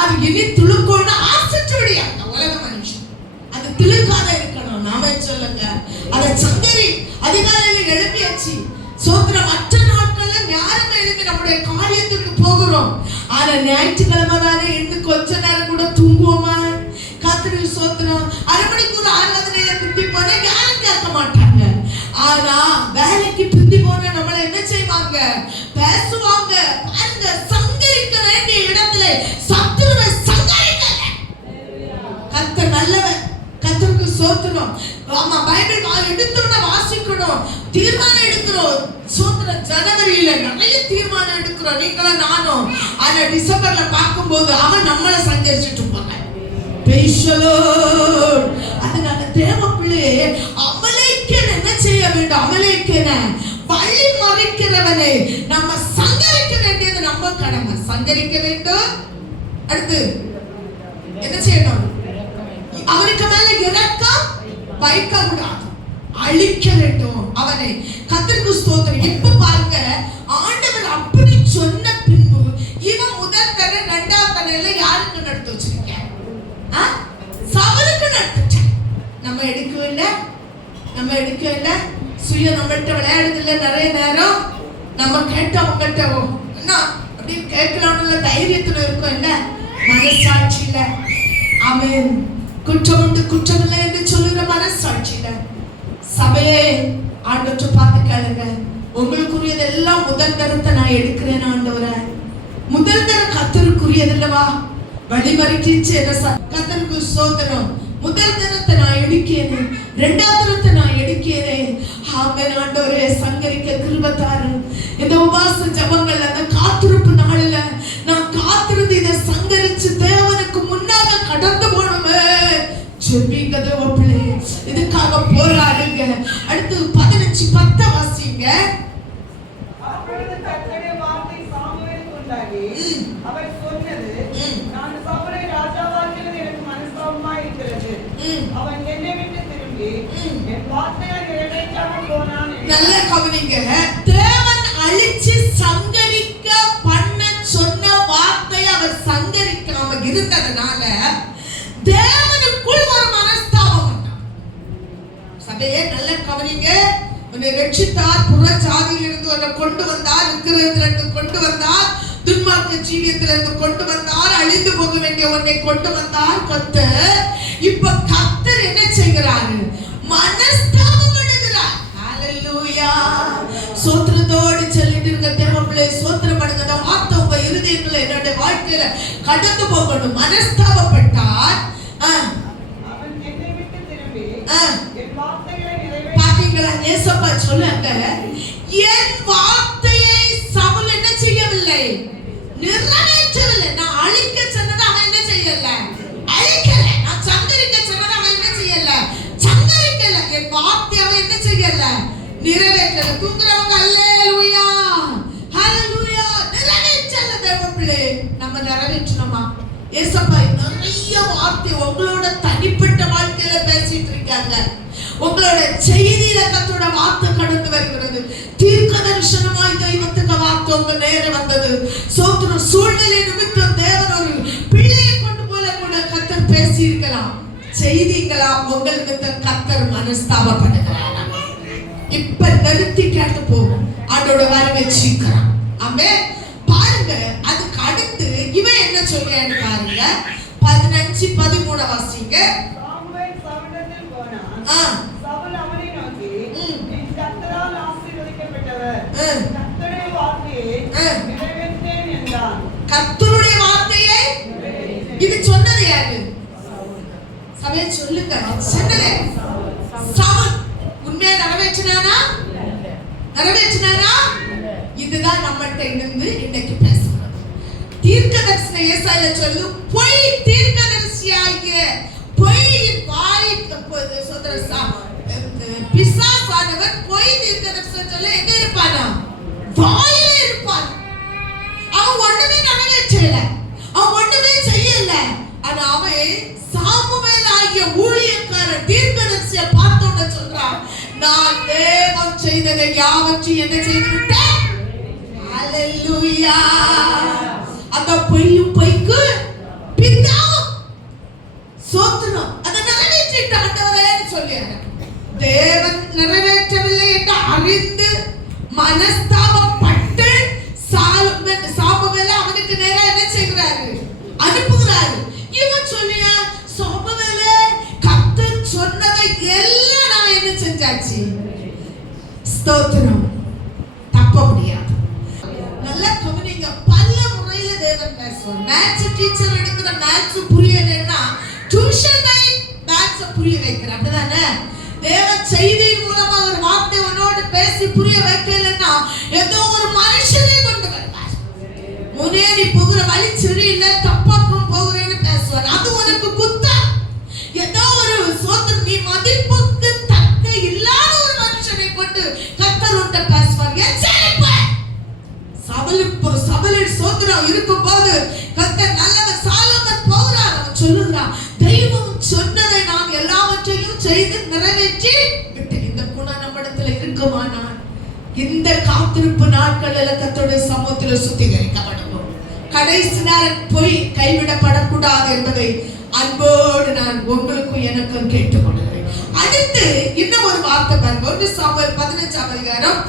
அது இனி துளுக்கோன்னு ஆசிச்சுடி அந்த உலக மனுஷன். அது திழுக்காத இருக்கணும். நாம சொல்லுங்க அதை சங்கரி. அதிகாலையில் எழுப்பியாச்சு. சோத்திரம். மற்ற நாட்கள்ல ஞாயிறு எழுப்பி நம்முடைய காரியத்துக்கு போகிறோம். ஆனா ஞாயிற்றுக்கிழமை தானே இருந்து கொஞ்ச நேரம் கூட தூங்குவோமா? கர்த்தருக்கு சோத்திரம். 1/2 மணிக்கு ஆராதனையில பிந்தி போனா யாரும் கேட்க மாட்டாங்க. ஆனா வேலைக்கு பிந்தி போனா நம்மள என்ன செய்வாங்க? பேசுவாங்க. பாருங்க, சங்கரிக்க வேண்டிய இடத்துல சத்துருவை சங்கரிக்கல. கர்த்தர் நல்லவர். கர்த்தருக்கு சோத்திரம். ஆமா, பைபிள் எடுத்தோட வாசிக்கணும். தீர்மானம் எடுக்கிறோம். சோத்திரம். ஜனவரியில நிறைய தீர்மானம் எடுக்கிறோம். நீங்களும் நானும். ஆனா டிசம்பர்ல பார்க்கும்போது அவன் நம்மளை சங்கரிச்சுட்டு இருப்பாங்க. அதனால தேவ பிள்ளையே அமலேக்கியன் என்ன செய்ய வேண்டும்? அமலேக்கியன வழி மறைக்கிறவனை நம்ம சங்கரிக்க வேண்டியது நம்ம கடமை. சங்கரிக்க வேண்டும். அடுத்து என்ன செய்யணும்? அவனுக்கு மேல இரக்கம் வைக்க கூடாது. அழிக்க வேண்டும் அவனை. கர்த்தருக்கு ஸ்தோத்திரம். இப்ப பாருங்க, ஆண்டவர் அப்படி சொன்ன பின்பு இவன் முதல் தர 2வது தரையில யாருக்கு நடத்து வச்சிருக்க? சவுலுக்கு நடத்துட்டான். நம்ம எடுக்கல. சுய நம்மகிட்ட விளையாடுதில்ல. நிறைய நேரம் நம்ம கேட்டவங்கிட்ட என்ன அப்படி கேட்கலாம்னு தைரியத்துல இருக்கும். என்ன மனசாட்சியில அவன் குற்றம் உண்டு குற்றமில்லை என்று சொல்லுகிற மனசாட்சியில சபையே ஆண்டவற்றை பார்த்து கேளுங்க. உங்களுக்குரியதெல்லாம் முதல் தரத்தை நான் எடுக்கிறேன் ஆண்டவரே. முதல் தரம் கர்த்தருக்குரியது இல்லவா? வழிமறிக்கிச்சு கர்த்தருக்கு சோதனம். முதல் தரத்தை நான் எடுக்கிறேன். 2வது தரத்தை நான் எடுக்கிறேன். ஆமென். ஆண்டவரே சங்கரிக்க கிருபை தாரும். இந்த உபவாச ஜெபங்கள் அந்த காத்திருப்பு நாளில நான் காத்திருந்து இதை சங்கரிச்சு தேவனுக்கு முன்னாக கடந்து போனோமே. ஜெபிங்க தேவ பிள்ளையே. இதுக்காக போராடுங்க. அடுத்து 15:10 வாசிங்க. அப்பொழுது கர்த்தருடைய வார்த்தை சாமுவேலுக்கு உண்டாகி அவர் சொன்னது, நான் சவுலை ராஜாவாக்குகிறது எனக்கு மனஸ்தாபமாய் இருக்கிறது. அவன் என்னை விட்டு திரும்பி என் வார்த்தைகளை நிறைவேற்றாமல் போனான். நல்ல கவனிங்க. தேவன் அழிச்சு சங்கரிக்க பண்ண சொன்ன வார்த்தை அவர் சங்கரிக்காம இருந்ததனால தேவனுக்குள் ஒரு மனஸ்தாபம். சபையே நல்ல கவனிங்க. உன்னை ரட்சித்தார். புற ஜாதியிலிருந்து உன்னை கொண்டு வந்தார். விக்கிரகத்திலிருந்து கொண்டு வந்தார். துன்மார்க்க ஜீவியத்திலிருந்து கொண்டு வந்தார். அழிந்து போக வேண்டிய உன்னை கொண்டு வந்தார் கர்த்தர். இப்ப கர்த்தர் என்ன செய்கிறாரு? மனஸ்தாபம் பண்ணுகிறார். ஹalleluya. சோத்திரத்தோடு சொல்லிட்டு இருக்க தேவ பிள்ளை சோத்திரம் பண்ணுங்க. அந்த வார்த்தை உங்க இருதயத்துல என்னோட வாழ்க்கையில கடந்து போகணும். மனஸ்தாபப்பட்டார். அவன் என்னை விட்டு திரும்பி என் வார்த்தைகளை நிறைவேற்ற. பாத்தீங்களா? ஏசப்பா சொன்னாங்க, என் வார்த்தையை சவுல் என்ன செய்யவில்லை? நிறைவேற்றவில்லை. நான் அழிக்க சொன்னதை அவன் என்ன செய்யல? அழிக்கல. நான் சங்கரிக்க சொன்னதை அவன் என்ன செய்யல? சங்கரிக்கல. என் வார்த்தை அவன் என்ன செய்யல? நிறைவேற்றல. தூங்குறவங்க அல்லேலூயா ஹalleluya. நிறைவேற்றல தேவ பிள்ளை. நம்ம நிறைவேற்றணுமா? ஏசப்பா நிறைய வார்த்தை உங்களோட தனிப்பட்ட வாழ்க்கையில பேசிட்டு இருக்காங்க. உங்களோட செய்தியில கர்த்தரோட வார்த்தை கடந்து வருகிறது. தீர்க்க தரிசனமாய் தெய்வத்துக்கு வார்த்தை உங்க நேரம் வந்தது. சோத்திரம். சூழ்நிலை நிமித்தம் தேவன் ஒரு பிள்ளையை கொண்டு போல கூட கர்த்தர் பேசி இருக்கலாம். செய்திகளா உங்கள் நிமித்தம் கர்த்தர் மனஸ்தாபப்படுகிறார். இப்ப நிறுத்தி கேட்டு போகும். ஆண்டோட வரவை சீக்கிரம். ஆமென். பாருங்க, அதுக்கு அடுத்து இவன் என்ன சொல்றான்னு பாருங்க. 15:13 வாசிங்க. சாமுவேல் சவுலிடத்தில் போனான். சவுல் அவனை நோக்கி, நீ கர்த்தரால் ஆசீர்வதிக்கப்பட்டவர். கர்த்தருடைய வார்த்தையை நிறைவேற்றேன் என்றான். கர்த்தருடைய வார்த்தையை இது சொன்னது யாரு? சபையை சொல்லுங்க. சொன்னதே சவுல். உண்மையை நிறைவேற்ற நிறைவேற்றினானா? இதுதான் நம்மகிட்ட இருந்து இன்னைக்கு பேசுறோம். தீர்க்கதரிசன ஏசாயா சொல்லு, பொய் தீர்க்கதரிசியாகிய பொய்யின் வாய் பிசாசானவன் பொய் தீர்க்கதரிசனம் சொல்ல எங்க இருப்பானா? வாயில இருப்பான். அவன் ஒண்ணுமே நிறைவேற்றல, அவன் ஒண்ணுமே செய்யல. ஆனா அவன் சாமுவேல் ஆகிய ஊழியக்காரர் தீர்க்கதரிசியை பார்த்தோன்னு சொல்றான், நான் தேவன் செய்ததை யாவற்றையும் என்ன செய்து விட்டேன். ஹல்லேலூயா. அந்த பொய்யும் பொய்க்கு பிதாவும் சோத்திரம் அதை நிறைவேற்றிட்ட ஆண்டவரேன்னு சொல்லியாரு. தேவன் நிறைவேற்றவில்லை என்று அறிந்து மனஸ்தாபப்பட்டு சாமுவேலை அவனுக்கு நேரா என்ன செய்கிறாரு? அனுப்புகிறாரு. இவன் சொல்லியா, சாமுவேலே கர்த்தர் சொன்னதை எல்லாம் நான் என்ன செஞ்சாச்சு? ஸ்தோத்திரம். தப்ப முடியாது. நல்லா கவனிங்க. பல முறையில தேவன் பேசுவார். மேத்ஸ் டீச்சர் எடுக்கிற மேத்ஸ் புரியலன்னா டியூஷனை மேத்ஸ் புரிய வைக்கிறார். அப்படிதானே? தேவன் செய்தியின் மூலமா ஒரு வார்த்தை உன்னோடு பேசி புரிய வைக்கலன்னா ஏதோ ஒரு மனுஷனை கொண்டு வருவார். முன்னேறி போகிற வழி சரியில்லை, தப்பாக்கும் போகிறேன்னு பேசுவார். அது உனக்கு குத்தம். ஏதோ ஒரு சோதனை, நீ மதிப்புக்கு தக்க இல்லாத ஒரு மனுஷனை கொண்டு கர்த்தர் உன்கிட்ட பேசுவார். சபலில் சோதனம் இருக்கும் போது கர்த்தர் நல்லவர் சாலமோன் போகிறார். அவன் சொல்லுகிறான், தெய்வம் சொன்னதை நான் எல்லாவற்றையும் செய்து நிறைவேற்றி விட்டேன். இந்த குணம் நம்மிடத்துல இருக்குமானால் இந்த காத்திருப்பு நாட்களில் கர்த்தருடைய சமூகத்தில் சுத்திகரிக்கப்படும். கடைசி நேரம் போய் கைவிடப்படக்கூடாது என்பதை அன்போடு நான் உங்களுக்கும் எனக்கும் கேட்டுக்கொள்கிறேன். அடுத்து இன்னும் ஒரு வார்த்தை பாருங்க. 1 சாமுவேல் 15ஆம் அதிகாரம்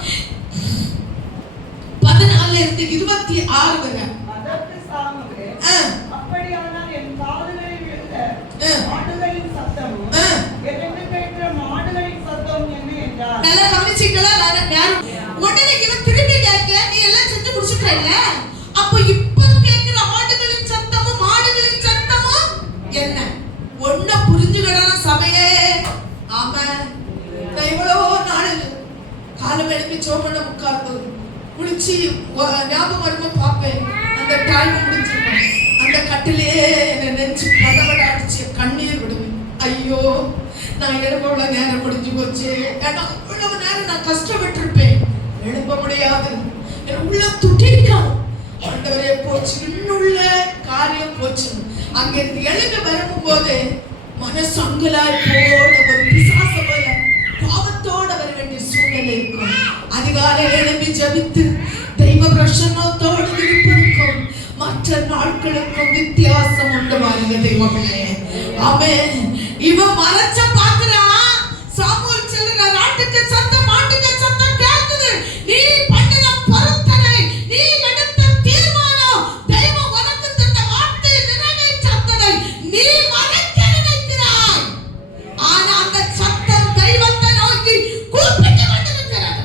14-26 வரை. அதற்கு சாமுவேல், அப்படியானால் என் காதுகளில் விழுந்த ஆடுகளின் சத்தமும் எனக்கு கேட்கிற மாடுகளின் சத்தமும் என்ன என்றார். நல்லா கவனிச்சீங்களா? உடனே இவன் திருப்பி கேட்க, நீ எல்லாம் செஞ்சு முடிச்சுட்டல, அப்போ இப்ப கேட்கிற ஆடுகளின் சத்தமும் மாடுகளின் சத்தமும் என்ன? ஒன்ன புரிஞ்சுக்கிடணும் சபையே. ஆமா, நான் இவ்வளவோ நாள் காலம் எழுப்பி சோப்பண்ண உட்கார்ந்து குளிச்சு ஞாபகம் வருமா பார்ப்பேன். அந்த டைம் முடிஞ்சிருப்பேன். அந்த கட்டிலே என்னை நெஞ்சு படபட அடிச்சு கண்ணீர் விடுவேன். ஐயோ, நான் எழுப்ப நேரம் முடிஞ்சு போச்சு. ஏன்னா அவ்வளவு நேரம் நான் கஷ்டப்பட்டிருப்பேன். எழுப்ப முடியாது. உள்ள துடிக்கும். ஆண்டவரே போச்சு, இன்னுள்ள காரியம் போச்சு. அங்கிருந்து எழுந்து வரும்போது மனசு அங்கலாய் போட ஒரு பிசாச போல பாவத்தோட வர வேண்டிய சூழ்நிலை இருக்கும். அதிகாலை எழுப்பி ஜபித்து தெய்வ பிரசன்னத்தோடு இருப்பதற்கும் மற்ற நாட்களுக்கும் வித்தியாசம் உண்டு பாருங்க தெய்வமே. ஆமென். இவன் மறைச்ச பார்க்கிறான். சாமுவேல் சொல்லுற நாட்டுக்கு சத்தம், மாட்டுக்கு சத்தம் கேட்குது. நீ பண்ணின பொருத்தனை, நீ எடுத்த தீர்மானம், தெய்வம் உனக்கு தந்த வார்த்தையை நிறைவேற்றதை நீ மறைக்க நினைக்கிறாய். ஆனா அந்த சத்தம் தெய்வத்தை நோக்கி கூப்பிட்டு கொண்டிருக்கிறது.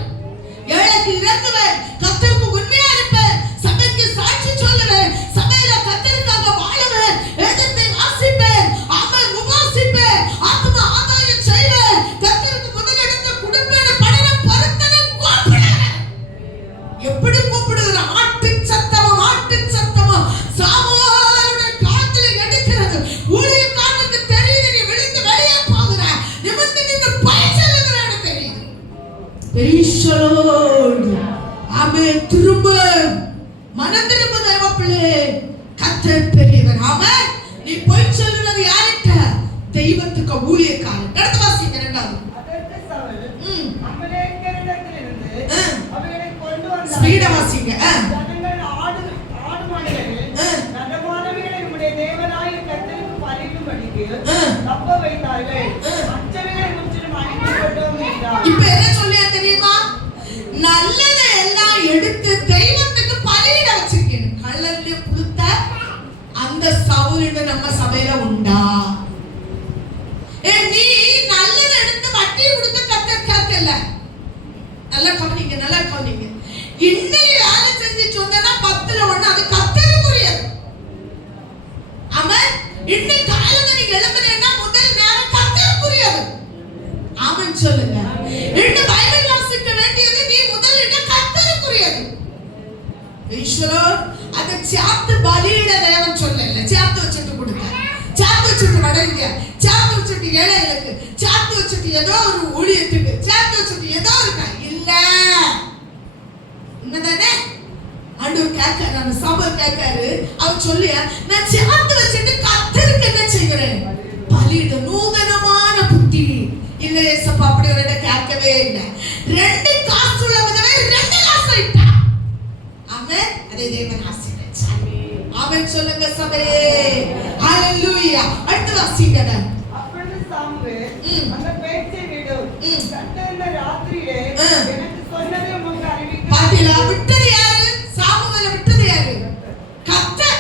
ஏழைக்கு இறங்குவேன், கர்த்தருக்கு உண்மையா இருப்பேன், சபைக்கு சாட்சி சொல்லுவேன், சபையில கர்த்தருக்காக வாழுவேன், வேதத்தை வாசிப்பேன், ஆமென், உபாசிப்பேன், ஆத்ம ஆதாயம் செய்வேன், கர்த்தருக்கு முதலிடத்தை கொடுப்பேன். படன பொருத்தனை கூப்பிடுகிறேன். எப்படி கூப்பிடுகிறான்? ஆட்டின் சத்தமும் ஆட்டின் சத்தமும் சாமுவேலுடைய காதில் எடுக்கிறது. ஊழியக்காரனுக்கு தெரியுது, நீ விழுந்து வெளியே போகிற, நிமிர்ந்து நின்று போய் சொல்லுகிறான்னு தெரியுது. ஆமென். திரும்ப மனம் திரும்ப தெய்வ பிள்ளை, கர்த்தர் பெரியவர். ஆமென். நீ போய் சொல்லுறது யார்கிட்ட? தெய்வத்துக்கு ஊழியக்காரன். அடுத்த வாசிங்க. இரண்டாவது. அதற்கு சவுல், அமலேக்கியரிடத்திலிருந்து அவர்களை கொண்டு வந்தார். ஸ்பீடா வாசிங்க. ஜனங்கள் ஆடு மாடுகளில் நடமானவைகளை உம்முடைய தேவனாகிய கர்த்தருக்கு பலியிடும்படிக்கு தப்ப வைத்தார்கள். மற்றவைகளை முற்றிலும் அழித்து போட்டோம் என்றார். இப்ப என்ன சொல்லியா தெரியுமா? நல்லதை எல்லாம் எடுத்து தெய்வத்துக்கு பலியிட வச்சிருக்கேன். கள்ளல்ல கொடுத்த அந்த சவுல் நம்ம சபையில உண்டா? நீ நல்லதை எடுத்து வட்டி கொடுத்து கத்தல. நல்லா கவனிங்க, நல்லா கவனிங்க. இன்னைக்கு வேலை செஞ்சு சொன்னா 10ல 1 அது கத்தருக்குரியது. ஆமென். இன்னைக்கு காலையில நீங்க எழும்புறீங்கன்னா முதல் நேரம் கத்தருக்குரியது. ஆமென் சொல்லுங்க. ரெண்டு பைபிள் அதை சேர்த்து பலியிட தேவன் சொல்லல. சேர்த்து வச்சுட்டு கொடுங்க, சேர்த்து வச்சுட்டு வடங்க, சேர்த்து வச்சுட்டு ஏழைகளுக்கு, சேர்த்து வச்சுட்டு ஏதோ ஒரு ஊழியத்துக்கு, சேர்த்து வச்சுட்டு ஏதோ இருக்கா இல்ல. உண்மைதானே? ஆண்டவர் கேட்காரு, அந்த சபை கேட்காரு. அவர் சொல்லிய நான் சேர்த்து வச்சுட்டு கர்த்தருக்கு என்ன செய்கிறேன்? பலியிட. நூதனமான புத்தி இல்ல ஏசப்பா, அப்படி ஒரு கேட்கவே இல்லை. 2 காசு உள்ள விதவை 2 காசு ஆயிட்டா. ஆமென். அதை தேவன் ஆசீர்வதிச்சார். ஆமென் சொல்லுங்க சபையே. ஹalleluya. அடுத்து வாசிங்க. அப்பொழுது சாமுவேல் அந்த பேச்சை விடு, கர்த்தர் இந்த ராத்திரியிலே எனக்கு சொன்னதை உமக்கு அறிவிக்க. பாத்தீங்களா? விட்டது யாரு? சாமுவேலை விட்டது யாரு? கர்த்தர்.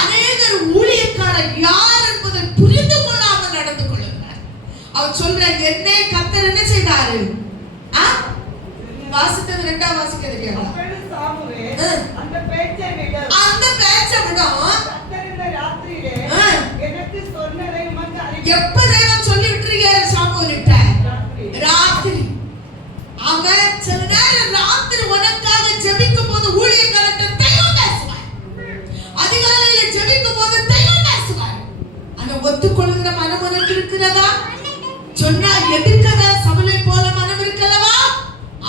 அநேகர் ஊழியக்காரர் யார் என்பதை புரிந்து கொள்ளாமல் நடந்து கொள்ளுகிறார். அவர் சொல்றார், என்னை கர்த்தர் என்ன செய்தாரு? வாசித்தது 2ஆம் வாசிக்க தெரியாது. அப்பொழுது சாமுவேல் அந்த பேச்சை விடு, அந்த பேச்சை விடும், கர்த்தர் இந்த ராத்திரியிலே எனக்கு சொன்னதை உமக்கு அறிவிக்க. எப்ப தேவன் சொல்லி விட்டுருக்காரு சாமுவேல்கிட்ட? ராத்திரி. அவன் சில நேரம் ராத்திரி உனக்காக ஜெபிக்கும் போது ஊழியக்காரர்கிட்ட தெய்வம் பேசுவார். அதிகாலையில ஜெபிக்கும் போது தெய்வம் பேசுவார். ஆனா ஒத்துக்கொள்கிற மனம் உனக்கு இருக்கிறதா? சொன்னா எதிர்க்கத சபலை போல மனம் இருக்கல்லவா?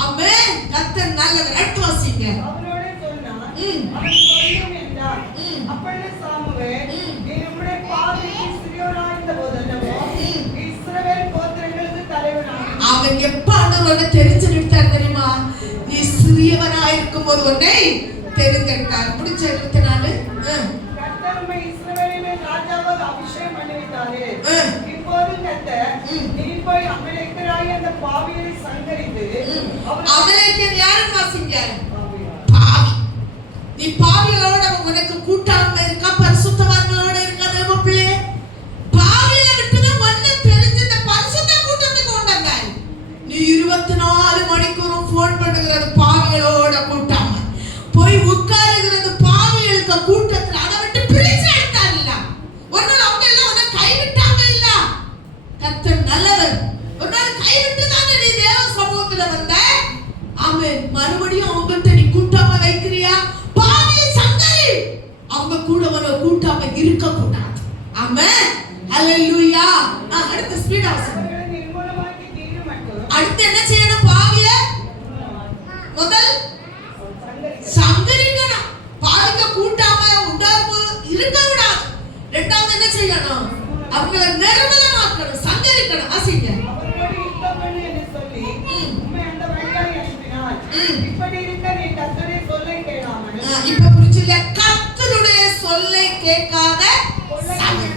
ஆமென். கர்த்தர் நல்லவர். அடுத்து வாசிங்க. அவனோட சொன்னான், அவன் சொல்லும் என்றான். அப்பொழுது சாமுவேல், நீ உம்முடைய பார்வைக்கு சிறியோனாய் இருந்தபோதல்லவோ இஸ்ரவேல் கோத்திரங்களுக்கு தலைவனானாய். அவன் எப்ப ஆண்டவரை தெரிஞ்சுக்கிட்டார் தெரியுமா? நீ சிறியவனா இருக்கும் போது உன்னை தெரிஞ்சுக்கிட்டார். பிடிச்ச 24. கர்த்தர் உம்மை இஸ்ரவேலின் மேல் ராஜாவாக அபிஷேகம் பண்ணிவிட்டாரே. இப்போது கர்த்தர், நீ போய் அமலேக்கியராகிய அந்த பாவியை சங்கரித்து அமலேக்கியர் யாருன்னு வாசிங்க. பாவி. நீ பாவிகளோட உனக்கு கூட்டாண்மை இருக்கா? பரிசுத்தவான்களோட இருக்கா? தேவ பிள்ளை பாவியில விட்டுது ஒண்ணு தெரிஞ்ச இந்த பரிசுத்த கூட்டத்துக்கு கொண்டாங்க. நீ 24 மணிக்கூறும் போன் பண்ணுகிறது பாவிகளோட கூட்டாம, போய் உட்காருகிறது பாவிகளுக்கு கூட்டத்துல. அதை விட்டு பிரிச்சு எடுத்தார் இல்ல. ஒன்னு அவங்க எல்லாம் உன்னை கைவிட்டாங்க இல்ல. கர்த்தர் நல்லவர். ஒரு நாள் கைவிட்டு தானே நீ தேவ சமூகத்துல வந்த. ஆமென். மறுபடியும் அவங்கள்ட்ட நீ கூட்டாம வைக்கிறியா? பாவியை சங்கரி. அவங்க கூட வர கூட்டாம இருக்க கூடாது. ஆமென். ஹalleluya. அடுத்து ஸ்பீட் ஆசை. நிர்மூலமாக்கி தீரும் மட்டும் அடுத்து என்ன செய்யணும்? பாவிய முதல் சங்கரிக்கணும். பாவிக்க கூட்டாம உண்டார்ப்பு இருக்க கூடாது. 2வது என்ன செய்யணும்? அவங்களை நிர்மூலமாக்கணும், சங்கரிக்கணும். வாசிங்க. அவர்களோடு யுத்தம் பண்ணு என்று சொல்லி உம்மை அந்த வழியாய் அனுப்பினார். இப்படி இருக்க நீ கர்த்தருடைய சொல்லை கேளாமல். இப்ப புரிஞ்சுல? கர்த்தருடைய சொல்லை கேட்காத சபை.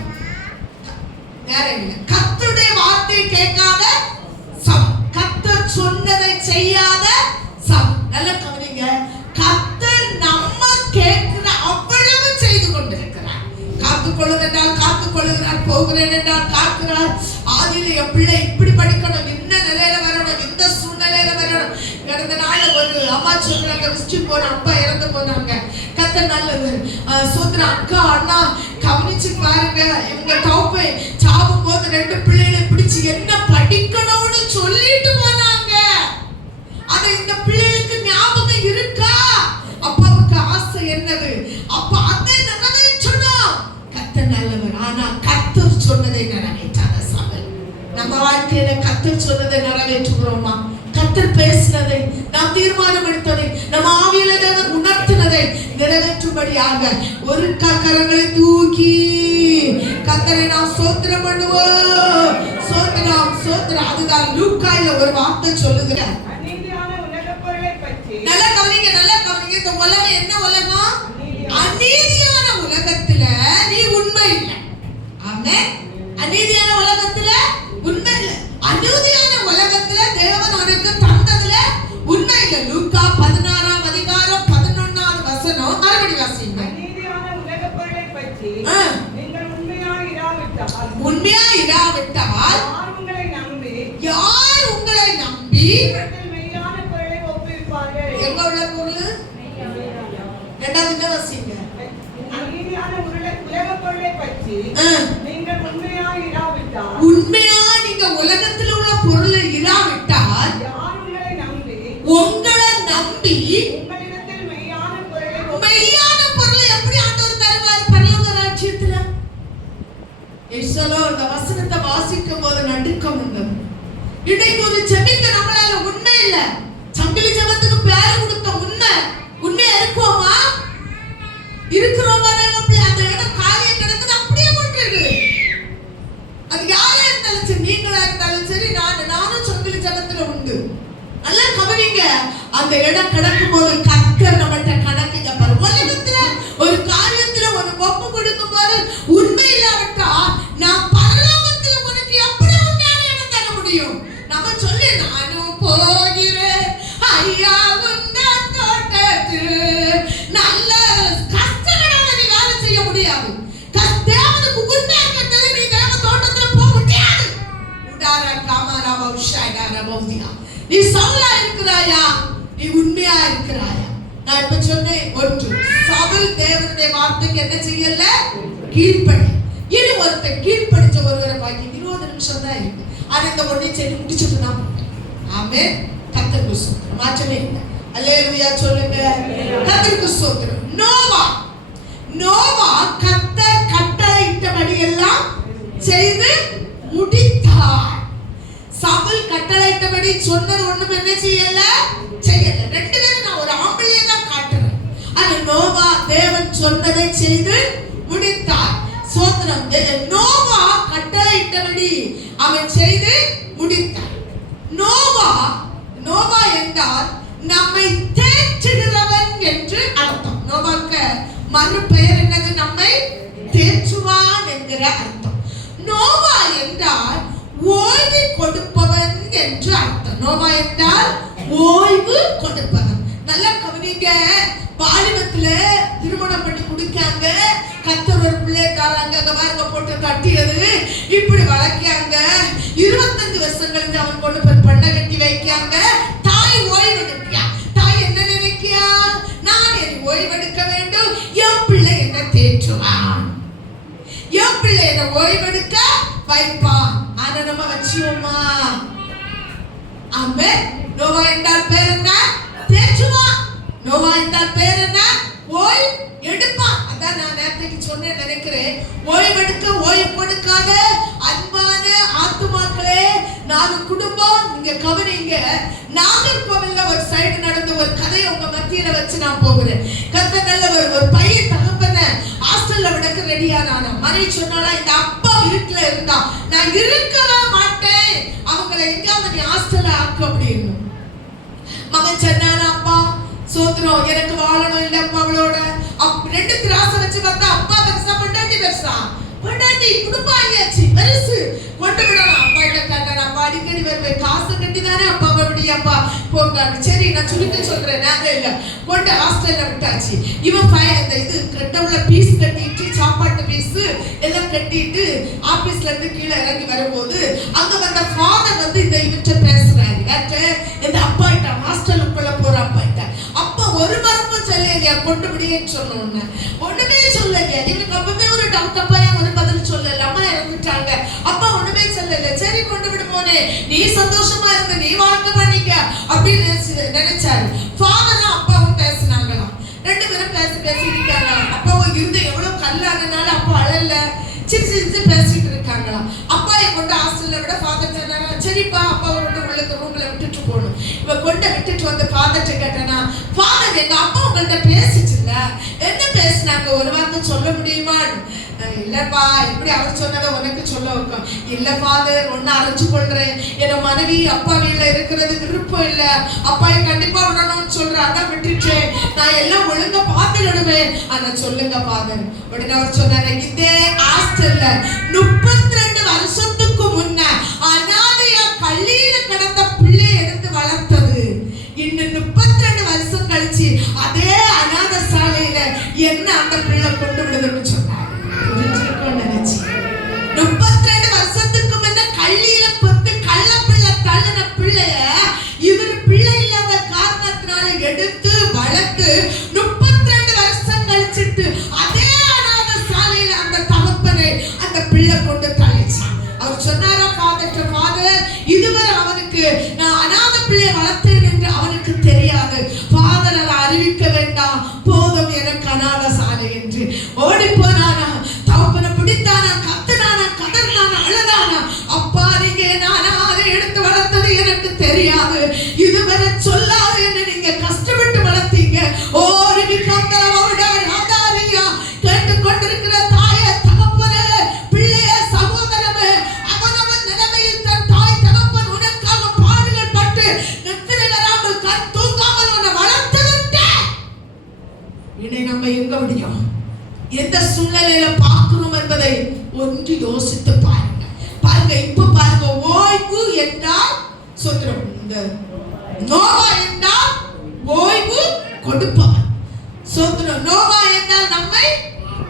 வேற இல்ல. கர்த்தருடைய வார்த்தை கேட்காத சபை. கர்த்தர் சொன்னதை செய்யாத சபை. நல்ல கவனிங்க. கர்த்தர் நம்ம கேட்கிற அவ்வளவு செய்து கொண்டிருக்கிறார். காத்துக்கொள்ளுகிறார், காத்துக்கொள்ளுகிறார். போகிறேன் என்றால் காக்கிறார். ஆதியில என் பிள்ளை இப்படி படிக்கணும், இந்த நிலையில வரணும், இந்த சூழ்நிலையில வரணும். கடந்த நாள் ஒரு அம்மா சொல்றாங்க, விசிட் போன அப்பா இறந்து போனாங்க. கர்த்தர் நல்லவர். சோதர அக்கா அண்ணா கவனிச்சு பாருங்க. இவங்க தோப்பை சாவும் போது 2 பிள்ளைகளை பிடிச்சு என்ன படிக்கணும்னு சொல்லிட்டு போனாங்க. அது இந்த பிள்ளைகளுக்கு ஞாபகம் இருக்கா? அப்பாவுக்கு ஆசை என்னது? அப்பா அதை நிறைவேற்றணும். கர்த்தர் நல்லவர். ஆனா கர்த்தர் சொன்னதை நிறைவேற்றாத சபை. நம்ம வாழ்க்கையில கர்த்தர் சொன்னதை நிறைவேற்றுகிறோமா? கர்த்தர் பேசினதை, நாம் தீர்மானம் எடுத்ததை, நம்ம ஆவியில தேவன் உணர்த்தினதை நிறைவேற்றும்படியாக ஒரு கரங்களை தூக்கி கர்த்தரை நாம் ஸ்தோத்திரம் பண்ணுவோம். ஸ்தோத்திரம், ஸ்தோத்திரம். அதுதான் லூக்காயில ஒரு வார்த்தை சொல்லுகிறார். அநீதியான உலகப் பொருளை பற்றி. நல்ல கவனிங்க, நல்ல கவனிங்க. இந்த உலகம் என்ன உலகம்? அநீதியான உலகத்துல நீ உண்மை இல்லை. ஆமென். அநீதியான உலகத்துல உண்மை இல்லை. அநீதியான உலகத்துல தேவன் உனக்கு தந்ததுல உண்மை இல்லை. லூக்கா 16ஆம் அதிகாரம் 11வது வசனம். மறுபடியும் வாசிங்க. அநீதியான உலகப் பொருளை பற்றி நீங்கள் உண்மையாய் இராவிட்டால். உண்மையாய் இராவிட்டால் யார் உங்களை நம்பி மெய்யான பொருளை ஒப்புவிப்பார்கள். எங்க உள்ள பொருள்? 2வது வாசிங்க. அநீதியான உலகப் பொருளை பற்றி நீங்கள் உண்மையாய் இராவிட்டால். உண்மையா நீங்க உலகத்தில் உள்ள பொருளை இராவிட்டால் யார் உங்களை நம்பி உங்களிடத்தில் மெய்யான பொருளை பிரேசலோ இந்த வசனத்தை வாசிக்கும் போது நடுக்கம் உண்டது. இன்னைக்கு ஒரு ஜெபிக்க நம்மளால உண்மை இல்ல. சங்கிலி ஜெபத்துக்கு பேர் கொடுத்த உண்மையா இருக்குமா? இருக்கிறோமா? அந்த இடம் காலியா கிடக்குது, அப்படியே போட்டுருக்கு. அது யாரா இருந்தாலும் சரி, நீங்களா இருந்தாலும் சரி, நானும் சங்கிலி ஜெபத்துல உண்டு. நல்லா கவனிங்க. அந்த இடம் கிடக்கும் போது கர்த்தர் நம்மகிட்ட கணக்கு கேட்பாரு. உலகத்துல ஒரு காரியத்துல ஒரு ஒப்பு கொடுக்கும் போது உண்மை இல்லாவிட்டா நான் பரலோகத்துல உனக்கு எப்படி உண்மையான இடம் தர முடியும்? நம்ம சொல்லி நானும் போகிறேன் ஐயா உன்னால் தோட்டத்து நல்ல கஷ்டப்படாத நீ வேலை செய்ய முடியாது. தேவனுக்கு உண்மையா கேட்டது நீ தேவ தோட்டத்துல போக முடியாது. உடாரா காமாராவா உஷாயிடாரா பௌதியா. நீ சவுலா இருக்கிறாயா? நீ உண்மையா இருக்கிறாயா? நான் இப்ப சொன்னேன், ஒன்று சவுல் தேவனுடைய வார்த்தைக்கு என்ன செய்யல? கீழ்ப்படி. இனி ஒருத்தர் கீழ்ப்படிச்ச ஒருவரை பாக்கி 20 நிமிஷம் தான் இருக்கு. ஆனா இந்த ஒண்ணே செய்து முடிச்சுட்டு தான். ஆமென். கர்த்தருக்கு ஸ்தோத்திரம். மாற்றமே இல்லை. அல்லேலூயா சொல்லுங்க. கர்த்தருக்கு ஸ்தோத்திரம். நோவா கர்த்தர் கட்டளையிட்டபடி எல்லாம் செய்து முடித்தார். சவுல் கட்டளையிட்டபடி சொன்னது ஒண்ணும் என்ன செய்யல? ரெண்டு பேரும் நான் ஒரு ஆம்பளையே தான் காட்டுறேன். ஆனா நோவா தேவன் சொன்னதை செய்து முடித்தார். ஸ்தோத்திரம். நோவா கட்டளையிட்டபடி அவன் செய்து முடித்தார். நோவா என்றால் நம்மை தேற்றுகிறவன் என்று அர்த்தம். நோவாக்கு மறு பெயர் என்னது? நம்மை தேற்றுவான் என்கிற அர்த்தம். நோவா என்றால் ஓய்வு கொடுப்பவன் என்று அர்த்தம். நோவா என்றால் ஓய்வு கொடுப்பவன். நல்லா கவனிங்க. பாலிமத்துல திருமணம் பண்ணி கொடுக்காங்க, கர்த்தர் ஒரு பிள்ளை தராங்க, பாருங்க போட்டு கட்டியது இப்படி வளர்க்காங்க. 25 வருஷம் கழிச்சு அவன் கொண்டு போய் பண்ணை கட்டி வைக்காங்க. தாய் ஓய்வு எடுக்கியா? தாய் என்ன நினைக்கியா? நான் என் ஓய்வெடுக்க வேண்டும், என் பிள்ளை என்ன தேற்றுவான், என் பிள்ளை என்ன ஓய்வெடுக்க வைப்பான். ஆனா நம்ம வச்சியோமா? ஆமென். நோவா என்றால் பேர் என்ன? தேற்றுவான். நோவா என்றால் பேர் என்ன? ஓய்வு எடுப்பான். அதான் நான் நேரத்துக்கு சொன்னேன் நினைக்கிறேன். ஓய்வெடுக்க ஓய்வு கொடுக்காத அன்பான ஆத்துமாக்களே, நாலு குடும்பம் நீங்க கவனிங்க. நாகர்கோவில்ல ஒரு சைடு நடந்த ஒரு கதையை உங்க மத்தியில வச்சு நான் போகிறேன். கர்த்தர் நல்லவர். ஒரு பையன் தகப்பன ஹாஸ்டல்ல விடக்கு ரெடியானானா. மனைவி சொன்னாலா, இந்த அப்பா வீட்டுல இருந்தா நான் இருக்கவே மாட்டேன், அவங்களை எங்கேயாவது நீ ஹாஸ்டல்ல ஆக்கு அப்படின்னு. மகன் சொன்னானா, அப்பா சோத்ரம் எனக்கு வாழணும் இல்ல அப்பா அவளோட. ரெண்டு திராசை வச்சு பார்த்தா அப்பா பெருசா பொண்டாட்டி பெருசா. பொண்டாட்டி குடும்பம் ஆகியாச்சு பெருசு, கொண்டு விடலாம். அப்பா கிட்ட கேட்டான், அப்பா அடிக்கடி வருவேன், காசு கட்டி தானே அப்பா அப்பா போங்க. சரி நான் சொல்லிட்டு சொல்றேன், நாங்க இல்ல கொண்டு ஹாஸ்டல்ல விட்டாச்சு. இவன் அந்த இது கிரெட்டவுல பீஸ் கட்டிட்டு சாப்பாட்டு பீஸ் எல்லாம் கட்டிட்டு ஆபீஸ்ல இருந்து கீழே இறங்கி வரும்போது அங்க வந்த ஃபாதர் வந்து இந்த இவற்றை பேசுறாரு. இந்த அப்பா கிட்ட ஹாஸ்டலுக்குள்ள போற அப்பா கிட்ட. அப்பா ஒரு மரமும் சொல்லலையா கொண்டு விடியன்னு சொன்னோன்னு ஒண்ணுமே சொல்லலையா. இவனுக்கு அப்பவே ஒரு டவுட், அப்பா ஏன் ஒரு பதில் சொல்லல, அம்மா இறந்துட்டாங்க, அப்பா ஒண்ணுமே சொல்லல. சரி கொண்டு விடுமோனே, நீ சந்தோஷமா இருந்த, நீ வாழ்க்கை பண்ணிக்க அப்படின்னு நினைச்சாரு. ஃபாதரும் அப்பாவும் பேசினாங்களாம். ரெண்டு பேரும் பேசிட்டு அப்பாவும் இருந்து எவ்வளவு கல்லானனால அப்பா அழல, சிரிச்சு பேசிட்டு இருக்காங்களாம். அப்பாயை கொண்டு ஹாஸ்டல்ல விட ஃபாதர் சொன்னாங்க, சரிப்பா அப்பாவை கொண்டு உங்களுக்கு ரூம்ல விட்டுட்டு போகணும். இவ கொண்டு விட்டுட்டு வந்து ஃபாதர்ட்ட கேட்டனா, ஃபாதர் எங்க அப்பா உங்கள்கிட்ட பேசிச்சுல்ல, என்ன பேசினாங்க ஒரு வார்த்தை சொல்ல முடியுமான்னு. இல்லப்பா இப்படி அவர் சொன்னதை உனக்கு சொல்ல வைக்கும். இல்ல ஃபாதர் ஒன்னு அரைஞ்சு கொள்றேன், என் மனைவி அப்பா வீட்டுல இருக்கிறது விருப்பம் இல்ல, அப்பாயை கண்டிப்பா விடணும்னு சொல்ற, அதான் விட்டுட்டேன், நான் எல்லாம் ஒழுங்கா பார்த்துடுவேன், ஆனா சொல்லுங்க ஃபாதர். உடனே அவர் சொன்னாரு, இதே ஹாஸ்டல்ல 32 வருஷத்துக்கு முன்ன அனாதையா பள்ளியில கிடந்த பிள்ளை எடுத்து வளர்த்தது, இன்னும் 32 வருஷம் கழிச்சு அதே அநாத சாலையில என்ன அந்த பிள்ளை கொண்டு விடுதுன்னு சொன்னாரு. 32 வருஷத்துக்கு முன்ன கள்ளியில பத்து கள்ள பிள்ளை தள்ளின பிள்ளைய இவர் பிள்ளை இல்லாத காரணத்தினால எடுத்து வளர்த்து 32 வருஷம் கழிச்சிட்டு அதே அநாத சாலையில அந்த தகப்பனை அந்த பிள்ளை கொண்டு தள்ளிச்சான். அவர் முடியும்? எந்த சூழ்நிலையில பார்க்கிறோம் என்பதை ஒன்று யோசித்து பாருங்க. பாருங்க, இப்ப பாருங்க, ஓய்வு என்றால் சொல்றோம். இந்த நோவா என்றால் ஓய்வு கொடுப்பவன். சொல்றோம், நோவா என்றால் நம்மை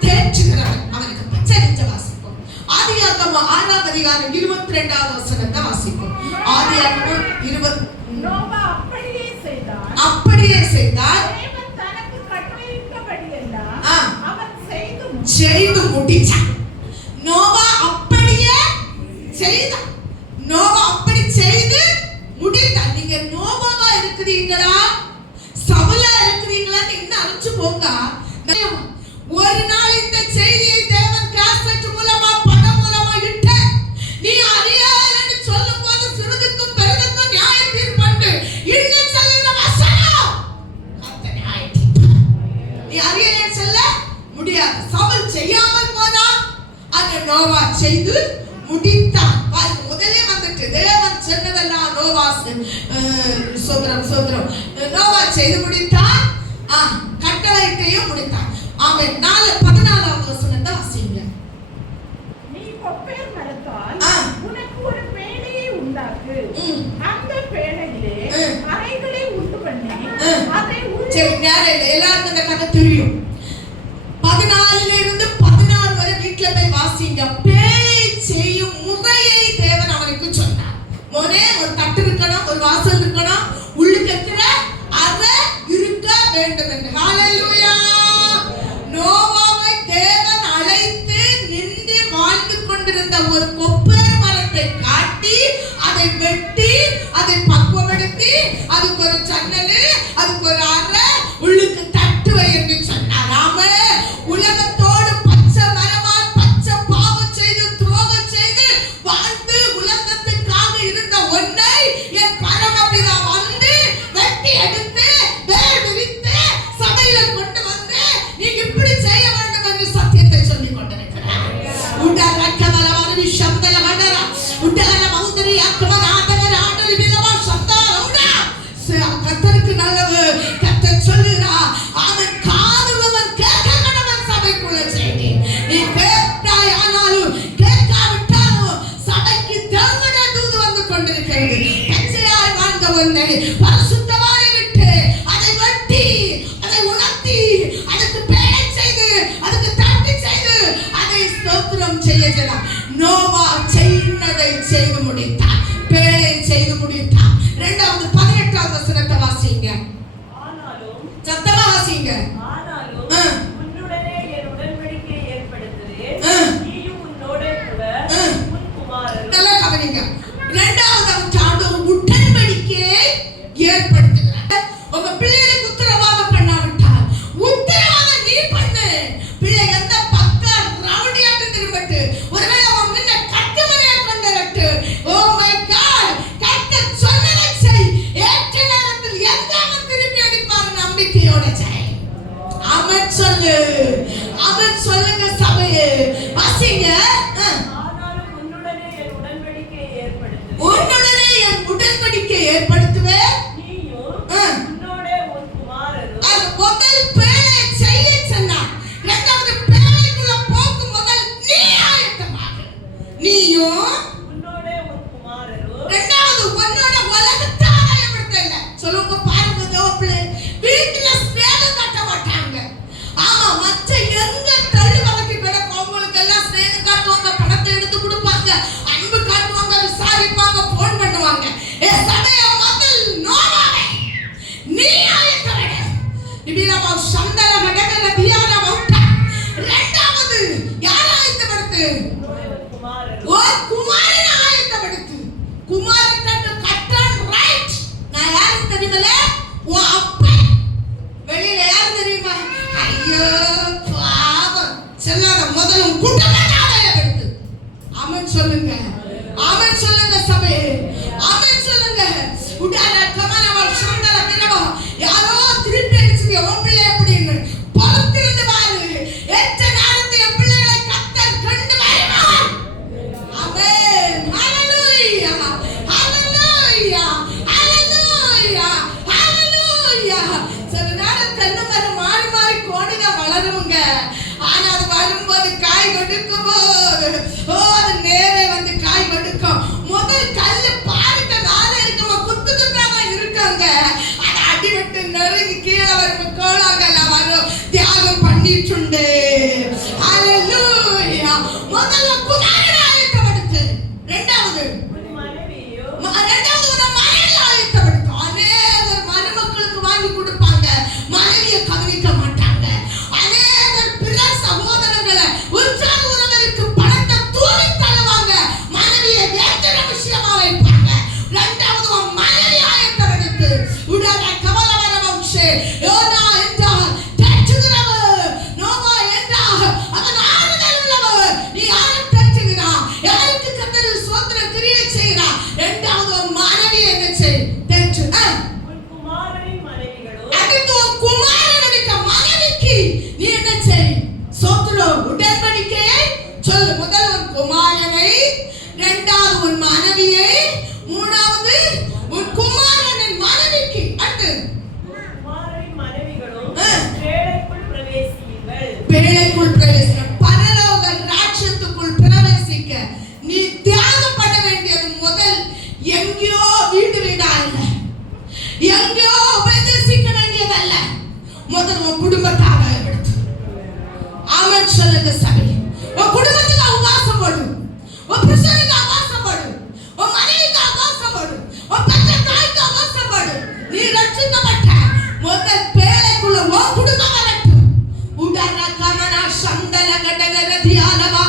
தேற்றுகிறவன். அவனுக்கு பச்சரிச்ச வாசிப்போம். ஆதியாகமம் 6ஆம் அதிகாரம் 22வது வசனத்தை வாசிப்போம். ஆதியாகமம் 20. நோவா அப்படியே செய்தான். அப்படியே செய்தார். தேவன் தனக்கு கட்டளையிட்டபடியெல்லாம் அவன் செய்து முடிச்சான். நோவா அப்படியே செய்தான். நோவா அப்படி செய்து முடித்தான். நீங்க நோவாவா இருக்கிறீங்களா, சவுலா இருக்கிறீங்களா இன்னும் அழிச்சு போங்க. ஒரு நாள் இந்த செய்தியை தேவன் கேசட் மூலமா படம் மூலமா இட்ட நீ அறியாதன்னு சொல்லும் போது சிறுதுக்கும் பெரிதுக்கும் நியாய தீர்ப்பு இன்னும் சொல்லுங்க வசனம் கர்த்தர் நியாய தீர்ப்பு. நீ அறியாதன்னு சொல்ல முடியாது. சவுல் செய்யாமல் போனான், அது நோவா செய்து முடித்தான். முதலே வந்துட்டு தேவன் சொன்னதெல்லாம் நோவா சோதரம் நோவா செய்து முடித்தான், கட்டளையிட்டையும் முடித்தான். ஆமென். 14வது வசனத்தை வாசிங்க. நீ கொப்பேர் மரத்தால் உனக்கு ஒரு பேழையை உண்டாக்கு. அந்த பேழையிலே அறைகளை உண்டு பண்ணி அதை சரி, நேரம் எல்லாருக்கும் இந்த கதை தெரியும். 14 16 வரை வீட்டுல போய் வாசிங்க. பேழை செய்யும் முறையை தேவன் அவனுக்கு சொன்னார். ஒரே ஒரு தட்டு இருக்கணும், ஒரு வாசல் இருக்கணும், உள்ளுக்கு இருக்கிற அறை இருக்க வேண்டும் என்று. ஹalleluya. நோவாவை தேவன் அழைத்து நின்று வாழ்ந்து கொண்டிருந்த ஒரு கொப்பேர் மரத்தை காட்டி அதை வெட்டி அதை பக்குவப்படுத்தி அதுக்கு ஒரு ஜன்னல், அதுக்கு ஒரு அறை, உள்ளுக்கு தட்டுவை என்று சொன்னார். ஆமே. உலகத்தோடு பச்சை மரமால் பச்சை பாவம் செய்து துரோகம் செய்து வாழ்ந்து உலகத்துக்காக இருந்த ஒன்றை என் பரமபிதா வந்து வெட்டி எடுத்து வேர் விரித்து சபையில கொண்டு வந்து நீங்க இப்படி செய்ய வேண்டும் என்று சத்தியத்தை சொல்லிக் கொண்டிருக்கிறார். உடரக்கமல வரி சப்தல வடர உடல மௌதரி அக்கமல ஆதர ஆடரி விலவா சப்தலோடா கர்த்தருக்கு நல்லது. கர்த்தர் சொல்லுறா, அவன் காதுள்ளவன் கேட்கணும் சபைக்குள்ள செய்தி. நீ கேட்டாய் ஆனாலும் கேட்காவிட்டாலும் சபைக்கு தேவன தூது வந்து கொண்டிருக்கிறது. பச்சையாய் வாழ்ந்த ஒன்றை பரிசுத்தமாய் விட்டு அதை வெட்டி அதை உணர்த்தி அதுக்கு பேழை செய்து அதுக்கு தட்டு செய்து அதை ஸ்தோத்திரம் செய்யலாம். நோவா செய்ததை செய்து முடித்தான், பேழை செய்து முடித்தான். 2வது 18வது வசனத்தை வாசிங்க. ஆனாலும் சத்தமா வாசிங்க. ஆனாலும் உன்னுடனே என் உடன்படிக்கை ஏற்படுத்துகிறேன். நீயும் உன்னோட கூட உன் குமாரரும். நல்லா கவனிங்க. 2வது அவன் உடன்படிக்கையை ஏற்படுத்துகிறார். உங்க பிள்ளைகளுக்கு உத்தரவாதம் பண்ணாவிட்டால் உத்தரவாதம் நீ பண்ணு. பிள்ளை எந்த பக்கம் ரவுடியாட்டு திரும்பட்டு ஒருவேளை அவன் முன்ன கட்டுமனையை கொண்டு ஓ மை காட், கர்த்தர் சொன்னதை செய். ஏற்ற நேரத்தில் எந்த அவன் திருப்பி அடிப்பார் நம்பிக்கையோட செய். அவன் சொல்லு, அவன் சொல்லுங்க சபையே வாசிங்க. ஆனாலும் உன்னுடனே என் உடன்படிக்கை ஏற்படுத்துகிறேன். உன்னுடனே என் உடன்படிக்கை ஏற்படுத்துவேன். நீயும் உன்னோட உன் குமாரரும். அது முதல் பேழை செய்ய சொன்னார். 2வது பேழைக்குள்ள போகும் முதல் நீ ஆயத்தமாக. நீயும் உன்னோட உன் குமாரரும். 2வது உன்னோட உலகத்தை ஆயத்தப்படுத்தல. சொல்லுங்க பாருங்க தோப்பிளே, வீட்டுல ஸ்நேகம் கட்ட மாட்டாங்க. ஆமா, மச்ச எங்க தள்ளி வளர்க்கி கிடக்கும் அவங்களுக்கு எல்லாம் ஸ்நேகம் காட்டுவாங்க, பணத்தை எடுத்து கொடுப்பாங்க, அன்பு காட்டுவாங்க, விசாரிப்பாங்க, போன் பண்ணுவாங்க. சபைய முதல் நோவாவே நீ ஆயத்தப்பட. இபிலவா சந்தல வடகல தியான வௌட்டா. 2வது யார் ஆயத்தப்படுத்து? ஓ குமாரனை ஆயத்தப்படுத்து. குமாரன் கட்டன் ரைட். நான் யாரு தெரியுமல? ஓ அப்பா. வெளியில யாரு தெரியுமா? ஐயோ பாவம். செல்லாத முதல்ல குட்டமான ஆயத்தப்படுத்து. ஆமென் சொல்லுங்க. ஆமென் சொல்லுங்க சபையே. ஆமென் சொல்லுங்க. உடால கமலவா சந்தல வினவா. யாரோ திருப்பி அடிச்சுங்க உன் பிள்ளை எப்படின்னு பொறுத்திருந்து பாரு. ஏற்ற நேரத்தில் என் பிள்ளைகளை கர்த்தர் கொண்டு வருவார். ஆமென். ஹalleluya. ஹalleluya. ஹalleluya. ஹalleluya. சில நேரம் தென்னை மரம் மாறி மாறி கோணிங்க வளருங்க. வரும்போது காய் கொடுக்கும் போது அது நேரே வந்து காய் கொடுக்கும். முதல் கல்லு பாருங்க நாளே இருக்கவங்க குத்துக்காக இருக்காங்க. அது அடிபட்டு நெருங்கி கீழே வரும் கோளாகல வரும் தியாகம் பண்ணிட்டு. ஹalleluya. முதல்ல குதிரை ஆயத்தப்படுத்து. இரண்டாவது ஆயத்தப்படுத்து. அநேகர் மருமக்களுக்கு வாங்கி கொடுப்பாங்க, மனைவியை கவனிக்க மாட்டாங்க. அநேகர் பிற சகோதரர்களை உற்சாக உறவருக்கு பணத்தை தூக்கி தள்ளுவாங்க, மனைவியை வேற்ற விஷயமா வைப்பாங்க. இரண்டாவது மனைவி ஆயத்தப்படுத்து. உடனே கவலை வர வம்சே யோனா என்றால் தேற்றுகிறவர், நோவா என்றால் அவன் ஆறுதல் உள்ளவர். நீ யாரை தேற்றுகிறா? யாருக்கு கர்த்தர் சோதனை கிரியை செய்கிறா? இரண்டாவது மனைவி என்ன செய் தேற்று. அடுத்து குமாரனுடைய மனைவிக்கு நீ என்ன செய் சோத்திரம் உடன்படிக்கையை சொல்லு. முதல் உன் குமாரனை, இரண்டாவது உன் மனைவியை, மூணாவது உன் குமாரனின் மனைவிக்கு. அடுத்து பேழைக்குள் பிரவேசிக்க, பரலோக ராஜ்யத்துக்குள் பிரவேசிக்க நீ தியாகம் பண்ண வேண்டியது முதல் எங்கேயோ வீடு வீடா இல்ல, எங்கேயோ உபதேசிக்க வேண்டியதல்ல. முதல் உன் குடும்பத்தாக எடுத்து ஆமென் சொல்லுங்க சபை. உன் குடும்பத்துக்கு உபவாசம் போடு, உன் புருஷனுக்கு உபவாசம் போடு, உன் மனைவிக்கு உபவாசம் போடு, உன் பெற்ற தாய்க்கு உபவாசம் போடு. நீ ரட்சிக்கப்பட்ட முதல் பேழைக்குள்ள உன் குடும்பம் வரட்டும். உடன கமனா சந்தல கடகர தியானமா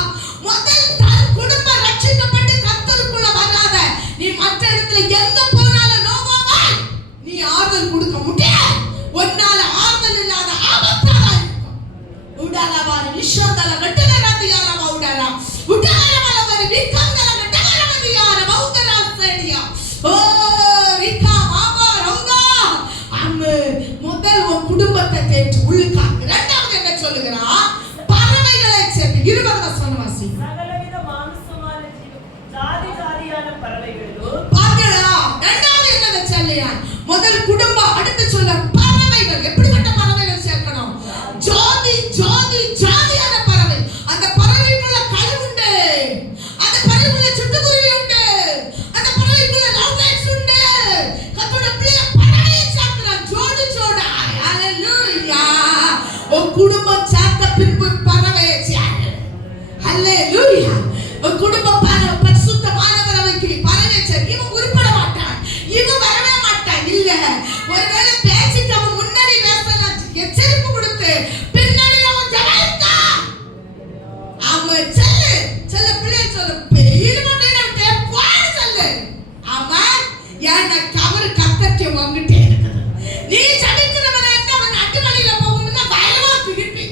முதல் தன் குடும்பம் ரட்சிக்கப்பட்டு கர்த்தருக்குள்ள வராத நீ மற்ற இடத்துல எங்க போனாலும் நோவாவா நீ ஆறுதல் கொடுக்க முடியாது. ஒன்னால ஆறுதல் இல்லாத ஆபத்தாக இருக்கும். உடலவார விஸ்வந்தல கட்டகர தியானமா உடல உடலவார வர விக்கந்தல கட்டகர தியானமா உதரா சேடியா ஓ விக்கா மாமா ரவுதா அம்மே முதல் உன் குடும்பத்தை தேற்று உள்ளுக்காக. இரண்டாவது என்ன சொல்லுகிறா? பறவைகளை சேர்த்து 20 வசனம் வாசி. சகலவித மாம்சமான ஜாதி ஜாதியான பறவைகளும் பாத்தீங்களா? இரண்டாவது என்ன சொல்லியா? முதல் குடும்பம், அடுத்து சொல்ல பறவைகள். எப்படிப்பட்ட பறவைகள் சேர்க்கணும்? ஜாதி ஜாதி ஜாதியான பறவை. அந்த பறவைக்குள்ள கழுகு உண்டு, அந்த பறவைக்குள்ள சிட்டுக்குருவி உண்டு, அந்த பறவைக்குள்ள லவ் பேர்ட்ஸ் உண்டு. கர்த்தருடைய பிள்ளை பறவையை சேர்க்கிறான் ஜோடி ஜோடா. ஹalleluya. உன் குடும்பம் சேர்த்த பின்பு பறவையை சேரு. ஹalleluya. உன் குடும்பம் பரிசுத்தமான பறவைக்கு பறவை சேரு. இவன் உருப்பட மாட்டான், இவன் வரவே மாட்டான். இல்ல, ஒருவேளை பேசிட்டு அவன் முன்னாடி பேசலாம், எச்சரிப்பு கொடுத்து பின்னாடி அவன் ஜெயித்தா அவன் செல்லு செல்ல பிள்ளை சொல்லு இருமட்டே போய் சொல்லு. ஆமா, ஏன்னா கவர் கத்தட்டி வாங்கிட்டே இருக்குது. நீ சடிக்கிறவனை அவன் அட்டுவழியில போகணும்னா பயமா திருப்பி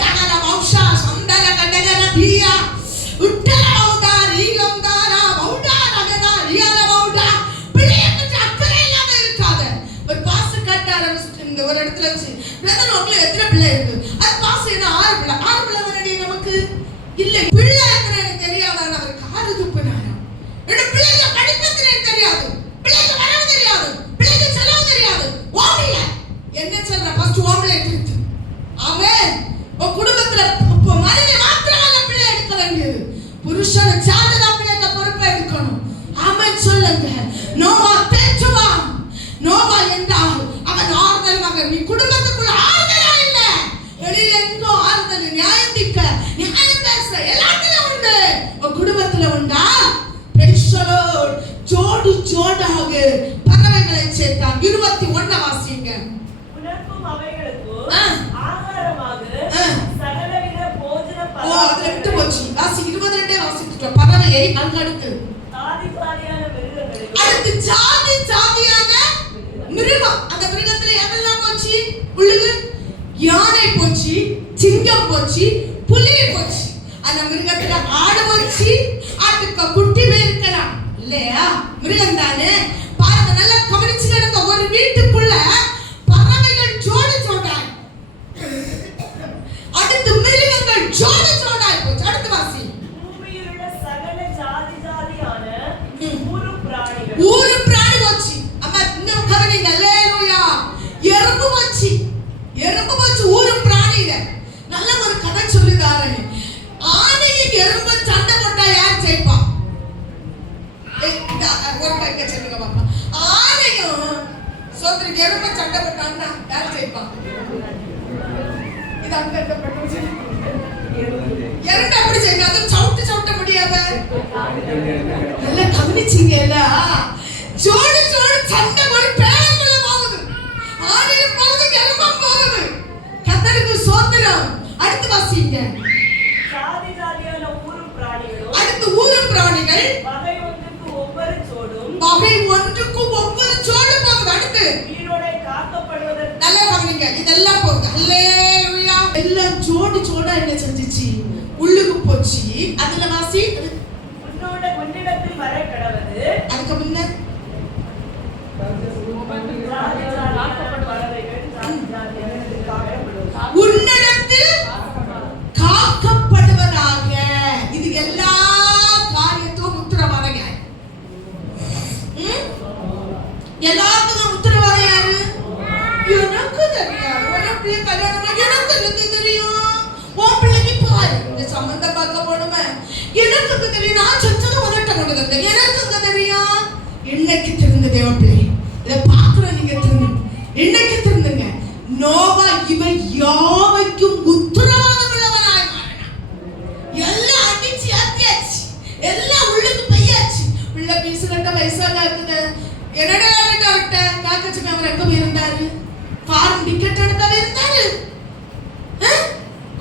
தகல வம்சா சந்தல கண்டகர தீயா உட்டல வௌதா ரீலம்தாரா வௌதா ரகதா ரியல வௌதா பிள்ளைக்கு அக்கறை இல்லாம இருக்காத. ஒரு பாஸ் கட்ட ஆரம்பிச்சிட்டு ஒரு இடத்துல வச்சு பிரதர் உங்களுக்கு எத்தனை பிள்ளை இருக்கு? அது பாஸ் என்ன 6 பிள்ளை. 6 பிள்ளை வரடி நமக்கு இல்ல. பிள்ளை எனக்கு தெரியாதான் அவர் காது துப்புனாரா? என்ன பிள்ளைங்க படிப்பத்தினே தெரியாது, பிள்ளைங்க வரவு தெரியாது, பிள்ளைங்க செலவு தெரியாது. ஓமல என்ன சொல்ற? ஃபர்ஸ்ட் ஓமல எடுத்து. ஆமென். உன் குடும்பத்துல மனைவி மாத்திரமல்ல பிள்ளை எடுக்க வேண்டியது, புருஷனை சார்ந்த பிள்ளைங்க பொறுப்பை எடுக்கணும். ஆமென் சொல்லுங்க. நோவா தேற்றுவான். நோவா என்றால் அவன் ஆறுதல் மகன். நீ குடும்பத்துக்குள்ள ஆறுதலா இல்ல, வெளியில எங்கோ ஆறுதல், நியாயம் தீர்க்க, நியாயம் பேச எல்லாத்திலும் உண்டு. உன் குடும்பத்துல உண்டா? Praise the Lord. ஜோடி ஜோடாக பறவைகளை சேர்த்தான். 21 வாசிங்க. உனக்கும் அவைகளுக்கும் ஆகாரமாக சகலவித போஜன அதுல விட்டு போச்சு. வாசி 22 வாசிட்டோம். பறவையை அங்க அடுத்து ஜாதி ஜாதியான மிருகங்களையும் அடுத்து ஜாதி ஜாதியான மிருகம். அந்த மிருகத்துல எதெல்லாம் போச்சு? புழுகு, யானை போச்சு, சிங்கம் போச்சு, புலி போச்சு. அந்த மிருகத்துல ஆடு போச்சு, ஆட்டுக்கு குட்டி இருக்கலாம் இல்லையா? மிருகம் தானே. பாருங்க, நல்லா கவனிச்சு நடந்த ஒரு வீட்டுக்குள்ள பறவைகள் ஜோடி ஜோடாய், அடுத்து மிருகங்கள் ஜோடி ஜோடாய் போச்சு. அடுத்து வாசி. பூமியில் உள்ள சகல ஜாதி ஜாதியான ஊரு பிராணி போச்சு. அம்மா இன்னும் கவனிங்க. அல்லேலூயா. எறும்பு போச்சு, எறும்பு போச்சு ஊரு பிராணியில. நல்ல ஒரு கதை சொல்லுதாரு. அண்ணா யார் ஜெயிப்பான்? இது அங்க இரண்டு அப்படி ஜெயிக்க அது சவுட்ட முடியாத. நல்லா கவனிச்சீங்கல்ல, ஜோடி ஜோடி சண்டை ஒரு பேரக்குள்ள போகுது, ஆணையம் போகுது, எலும்பம் போகுது. கர்த்தருக்கு ஸ்தோத்திரம். அடுத்து வாசிங்க. சாதி சாதியான ஊரும் பிராணிகளும், அடுத்து ஊரும் பிராணிகள் வகை ஒன்றுக்கு ஒவ்வொரு சோடும், வகை ஒன்றுக்கு ஒவ்வொரு சோடு போகுது. அடுத்து உயிரோட காக்கப்படுவதற்கு. நல்லா கவனிங்க, இதெல்லாம் போகுது. ஹல்லேலூயா. எல்லாம் ஜோடி ஜோடா என்ன செஞ்சுச்சு? உள்ளுக்கு போச்சு. அதுல வாசி. உன்னோட உன்னிடத்தில் வர கடவது. அதுக்கு முன்ன உன்னிடத்தில் காக்கப்படுவதாக. இது எல்லா காரியத்துக்கும் உத்தரவாதங்க. எல்லாத்துக்கும் உத்தரவாதம் யாரு? எனக்கு தெரியாது. உனக்கு கல்யாணம் எனக்கு தெரியும். உன் பிள்ளைக்கு பாரு, இந்த சம்பந்தம் பார்க்க போடுமே, எனக்கு தெரியும். நான் சொச்சது உதட்ட கொண்டு வந்தேன், எனக்கு தெரியும். இன்னைக்கு திருந்த தேவ பிள்ளை, இதை பார்க்குற நீங்க திரும்ப, இன்னைக்கு திருந்துங்க. நோவா இவை யாவைக்கும் உத்தரவாதம் உள்ளவனாய் மாறினான். எல்லாம் அடிச்சு ஆத்தியாச்சு, எல்லாம் உள்ளுக்கு பையாச்சு. பிள்ளை பீசுகட்ட வயசாக இருக்குது. என்னடா விட்ட காக்கச்சுமே அவர் எங்க இருந்தாரு? ஃபாரின் டிக்கெட் எடுத்தா இருந்தாரு.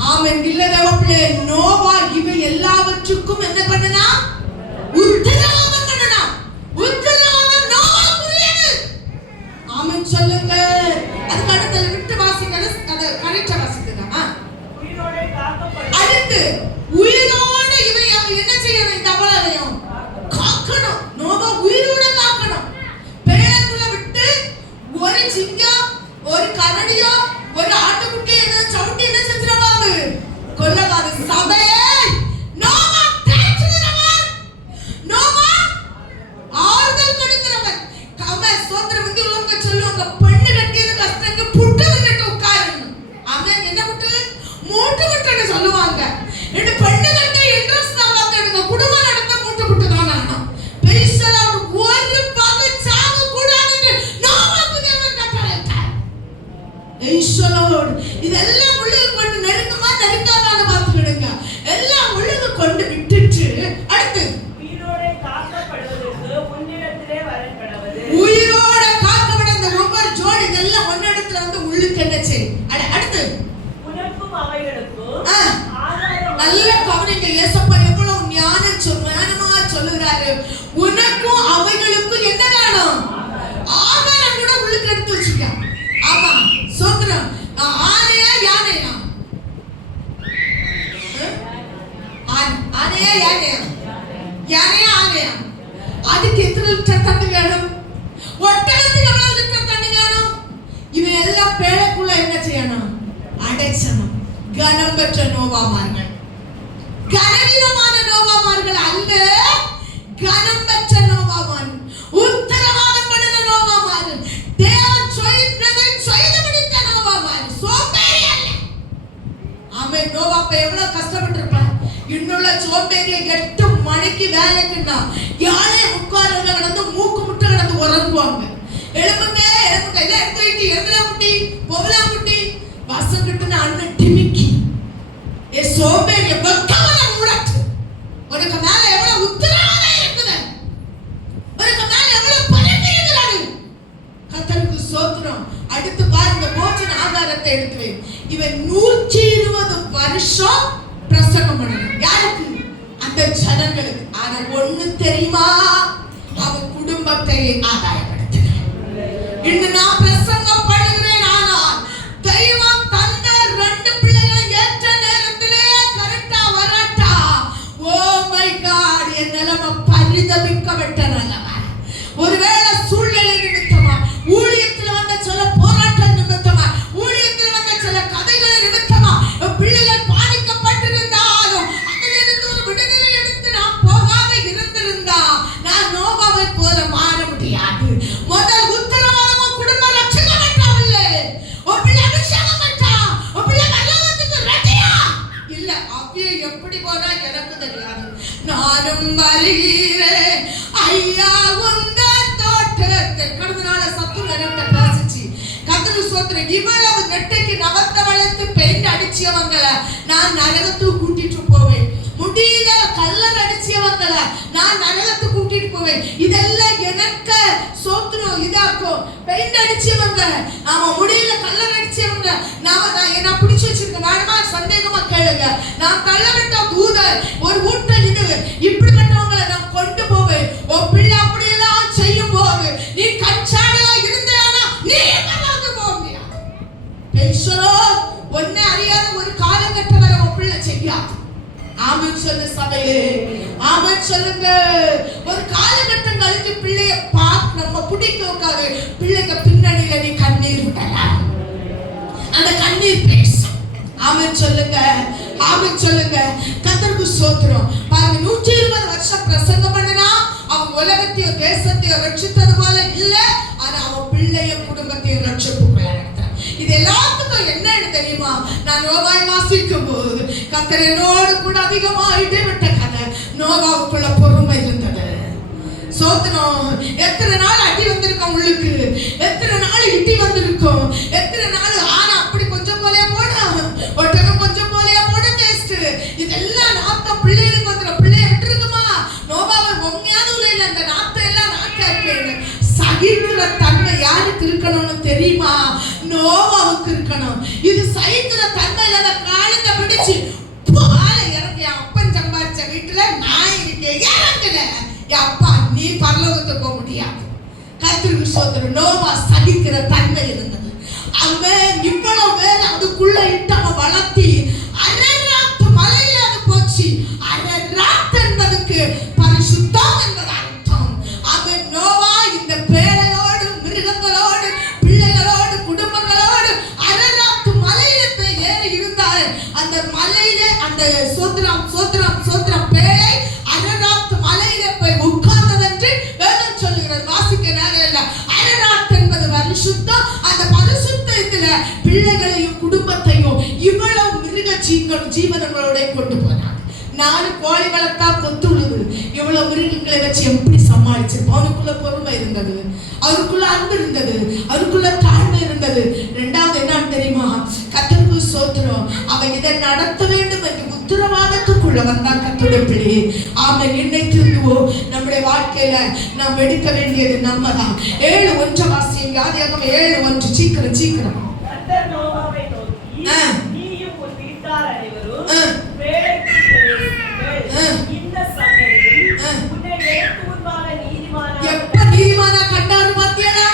ஆமென். இல்ல தேவப்பிள்ளை, நோவா இவை எல்லாவற்றுக்கும் என்ன பண்ணனா? உத்தரவாதம் பண்ணனா. உத்தரவாதம் நோவாக்குரியது. ஆமென் சொல்லுங்க. அதுக்கு அடுத்து விட்டு வாசிக்கிறது, அது கரெக்டா வாசிக்கிறா. உயிரோட காக்கப்படுவது. அடுத்து உயிரோட இவை என்ன செய்யணும்? இந்த அவளையும் காக்கணும். நோவா உயிரோட காக்கணும். பேரக்குள்ள விட்டு ஒரு சிங்கம், ஒரு கரடியோ, ஒரு ஆட்டுக்குட்டி என்ன சவுட்டி என்ன செஞ்சிரவாது? கொல்லவாது. சபையே, நோவா தேய்ச்சிரவன், நோவா ஆறுதல் கொடுக்கிறவன். அவன் சோத்திரம் வந்து உள்ளவங்க சொல்லுவாங்க, பெண்ணு கட்டியது கஷ்டங்க, புட்டு விட்டு உட்காருங்க. அவன் என்ன புட்டு? மூட்டு புட்டுன்னு சொல்லுவாங்க. ரெண்டு பெண்ணு கட்ட இன்ட்ரெஸ்ட் தான் வாங்க, குடும்பம் நடத்த மூட்டு புட்டு தான் ஆகணும். பெரிசலா ஒரு பங்கு சாவு கூடாதுன்னு நோவாக்கு தேவன் கட்டளையிட்டார். இதெல்லாம் உள்ளுக்கு கொண்டு நெருக்கமா நெருக்காதான்னு பார்த்துக்கிடுங்க. எல்லாம் உள்ளுக்கு கொண்டு விட்டுட்டு அடுத்து உயிரோட காக்கப்படுவதற்கு உன்னிடத்திலே வர கடவது. உயிரோட காக்கப்பட இந்த ஒவ்வொரு ஜோடி இதெல்லாம் ஒன்னிடத்துல வந்து உள்ளுக்கு என்ன செய். அடுத்து உனக்கும் அவைகளுக்கும் ஆதாரம். நல்ல கவனிங்க. ஏசப்பா எவ்வளவு ஞானமா சொல்லுகிறாரு. உனக்கும் அவைகளுக்கும் என்ன வேணும்? ஆதாரம் கூட உள்ளுக்கு எடுத்து வச்சுக்க. ஆமா, சோத்திரம். ஆனையா யானையா? ஆனையா யானையா? யானையா ஆனையா? அதுக்கு எத்தனை லிட்டர் தண்ணி வேணும்? ஒட்டகத்துக்கு எவ்வளவு லிட்டர் தண்ணி வேணும்? இவன் எல்லாம் பேழைக்குள்ள என்ன செய்யணும்? அடைச்சணும். கனம் பெற்ற நோவாமார்கள், கனவீனமான நோவாமார்கள் அல்ல, கனம் பெற்ற நோவாமார்கள், உத்தரவாதம் பண்ணின நோவாமார்கள், தேவன் சொல்லிட்டதை செய்து முடித்த நோவாமார்கள், சோம்பேறி அல்ல. ஆமென். நோவாப்ப எவ்வளவு கஷ்டப்பட்டு இருப்பான். இன்னுள்ள சோம்பேறியை 8 மணிக்கு வேலைக்குன்னா யானை உட்கார்ந்து கிடந்து மூக்கு முட்டை கிடந்து உறங்குவாங்க. எழுப்புங்க எழுப்புங்க, இதை எடுத்து எழுதுல முட்டி பொவலா முட்டி வசம் கிட்டுன்னு அண்ணன் டிமிக்கி. ஏ சோம்பேறிய பக்கவன மூடட்டு. உனக்கு மேல எவ்வளவு உத்தரவாதம் இருக்குது, உனக்கு மேல எவ்வளவு பணம் இருக்கிறது. கர்த்தருக்கு ஸ்தோத்திரம். அடுத்து பாருங்க, போஜன ஆகாரத்தை எடுத்து வை. இவன் 120 வருஷம் பிரசங்கம் பண்ணணும். யாருக்கு? அந்த ஜனங்களுக்கு. ஆனா ஒண்ணு தெரியுமா? அவன் குடும்பத்தை ஆதாயப்படுத்தினான். இன்று நான் பிரசங்கம் பண்ணுகிறேன், ஆனால் தெய்வம் தந்த 2 பிள்ளைகள் ஏற்ற நேரத்திலே கரெக்டா வரட்டா. ஓ மை காட், என் நிலைமை பரிதபிக்க விட்டனல்லவா. ஒருவேளை சூழ்நிலை நிமித்தமா, ஊழியத்தில் வந்த சில போராட்டம் நிமித்தமா, ஊழியத்தில் வந்த சில கதைகள் நிமித்தமா பிள்ளைகள் பாதிக்கப்பட்டிருந்தாலும் அதிலிருந்து ஒரு விடுதலை எடுத்து நான் போகாத இருந்திருந்தா நான் நோவாவை போல மாற முடியாது. முதல் உத்தரவாதம் குடும்ப ரட்சகம் பெற்றாவில்லை. உன் பிள்ளை அபிஷேகம் பெற்றா, உன் பிள்ளை நல்லதுக்கு ரெடியா இல்ல. அப்படியே எப்படி போனா எனக்கு தெரியாது. நானும் வருகிறேன் ஐயா உந்த தோட்டத்தை. கடந்த நாள சத்து நினைத்த பேசிச்சு. கர்த்தருக்கு ஸ்தோத்திரம். இவ்வளவு நெட்டைக்கு நகத்தை வளர்த்து பெயிண்ட் அடிச்சவங்களை நான் நரகத்துக்கு கூட்டிட்டு போவேன். முடியல கல்லர் அடிச்சவங்களை நான் நரகத்துக்கு கூட்டிட்டு போவேன். இதெல்லாம் எனக்கு சோத்திரம் இதாக்கும். பெயிண்ட் அடிச்சவங்க, நாம முடியல கல்லர் அடிச்சவங்க, நான் என்ன பிடிச்சு வச்சிருக்கேன். வேணுமா சந்தேகமா கேளுங்க. நான் கல்லறிட்ட தூதர் ஒரு ஊட்ட இப்படிப்பட்டவங்களை நான் கொண்டு போவேன். உன் பிள்ளை அப்படியெல்லாம் செய்யும் போது நீ கச்சாடியா இருந்தேனா நீ பரலோகத்துக்கு போக முடியாது. பேசுறோ ஒன்னே அறியாத ஒரு காலகட்டம் வரை உன் பிள்ளை செய்யாது. ஆமென் சொல்லு சபையே, ஆமென் சொல்லுங்க. ஒரு காலகட்டம் கழிச்சு பிள்ளைய பார்க்க நம்ம பிடிக்க உட்காது. பிள்ளைங்க பின்னணியில நீ கண்ணீர் விடலாம், அந்த கண்ணீர் பேசும். ஆமென் சொல்லுங்க, ஆமென் சொல்லுங்க. கர்த்தருக்கு ஸ்தோத்திரம். பாருங்க, 120 வருஷம் பிரசங்கம் பண்ணனா அவன் உலகத்தையும் தேசத்தையும் ரட்சித்தது போல இல்ல, ஆனா அவன் பிள்ளையும் குடும்பத்தையும் ரட்சிப்புக்குள்ள நடத்துறான். இது எல்லாத்துக்கும் என்னன்னு தெரியுமா? நான் நோவாய் வாசிக்கும் போது கர்த்தர் என்னோடு கூட அதிகமா இடைவிட்ட கதை. நோவாவுக்குள்ள பொறுமை இருந்தது. சோத்திரம். எத்தனை நாள் அடி வந்திருக்கும் உள்ளுக்கு, எத்தனை நாள் இடி வந்திருக்கும், எத்தனை நாள் ஆனா அப்படி கொஞ்சம் போலே போட ஒட்டகம் கொஞ்சம் போலே போட டேஸ்ட். இதெல்லாம் நாத்தம் பிள்ளைகளுக்கு வந்துடும். பிள்ளைய விட்டுருக்குமா? நோவாவை உண்மையான உள்ள அந்த நாத்தம் எல்லாம் நாக்கா இருக்கேன்னு சகிக்கிற தன்மை யாருக்கு இருக்கணும்னு தெரியுமா? நோவாவுக்கு இருக்கணும். இது சகிக்கிற தன்மை இல்லாத காலத்தை பிடிச்சு பாலை இறங்கி அப்பன் சம்பாதிச்ச வீட்டுல நான் இருக்கேன் இறங்குற அப்பா நீ பரலோகத்துக்கு போக முடியாது. கர்த்தருக்கு ஸ்தோத்திரம். நோவா சகிக்கிற தன்மை இருந்தது. அவன் இவ்வளவு பேர் அதுக்குள்ள இட்டு அவன் வளர்த்தி அரராத் மலையில அது போச்சு. அரராத் என்பதுக்கு பரிசுத்தம் என்பது அர்த்தம். அவன் நோவா இந்த பேரையோடு மிருகங்களோடு பிள்ளைகளோடு குடும்பங்களோடு அரராத் மலையில போய் ஏறி இருந்தார். அந்த மலையில அந்த சோத்திரம் சோத்திரம் சோத்திரம் பேரை அரராத் மலையில போய் உட்கார்ந்ததென்று வேதம் சொல்லுகிறது. வாசிக்க நேரம் இல்லை. அரராத் என்பது பரிசுத்தம். அந்த பரிசுத்தத்துல பிள்ளைகளையும் குடும்பத்தையும் இவ்வளவு மிருக ஜீவனங்களோட கொண்டு போனாங்க. 4 கோழி வளர்த்தா கொத்துழுது. இவ்வளவு மிருகங்களை வச்சு எப்படி சமாளிச்சிருப்போம்? அவனுக்குள்ள பொறுமை இருந்தது, அவருக்குள்ள அன்பு இருந்தது, அவருக்குள்ள தாழ்மை இருந்தது. 2வது என்னன்னு தெரியுமா? கர்த்தருக்கு ஸ்தோத்திரம். அவன் இதை நடத்த வேண்டும் என்று உத்தரவாதத்துக்குள்ள வந்தான் கர்த்தருடைய பிள்ளை. அவன் நினைத்திருந்துவோம் நம்முடைய வாழ்க்கையில நாம் எடுக்க வேண்டியது நம்ம தான். 7:1 வாசிங்க. ஆதியாகமம் 7:1. சீக்கிரம் சீக்கிரம். கர்த்தர் நோவாவை நோக்கி, நீயும் உன் வீட்டார் அனைவரும் வேலைக்கு பிரவேசியுங்கள். இந்த சமயத்தில் உன்னை எனக்கு முன்பாக நீதிமானாக எப்ப நீதிமானா கண்டாரு பாத்தியா?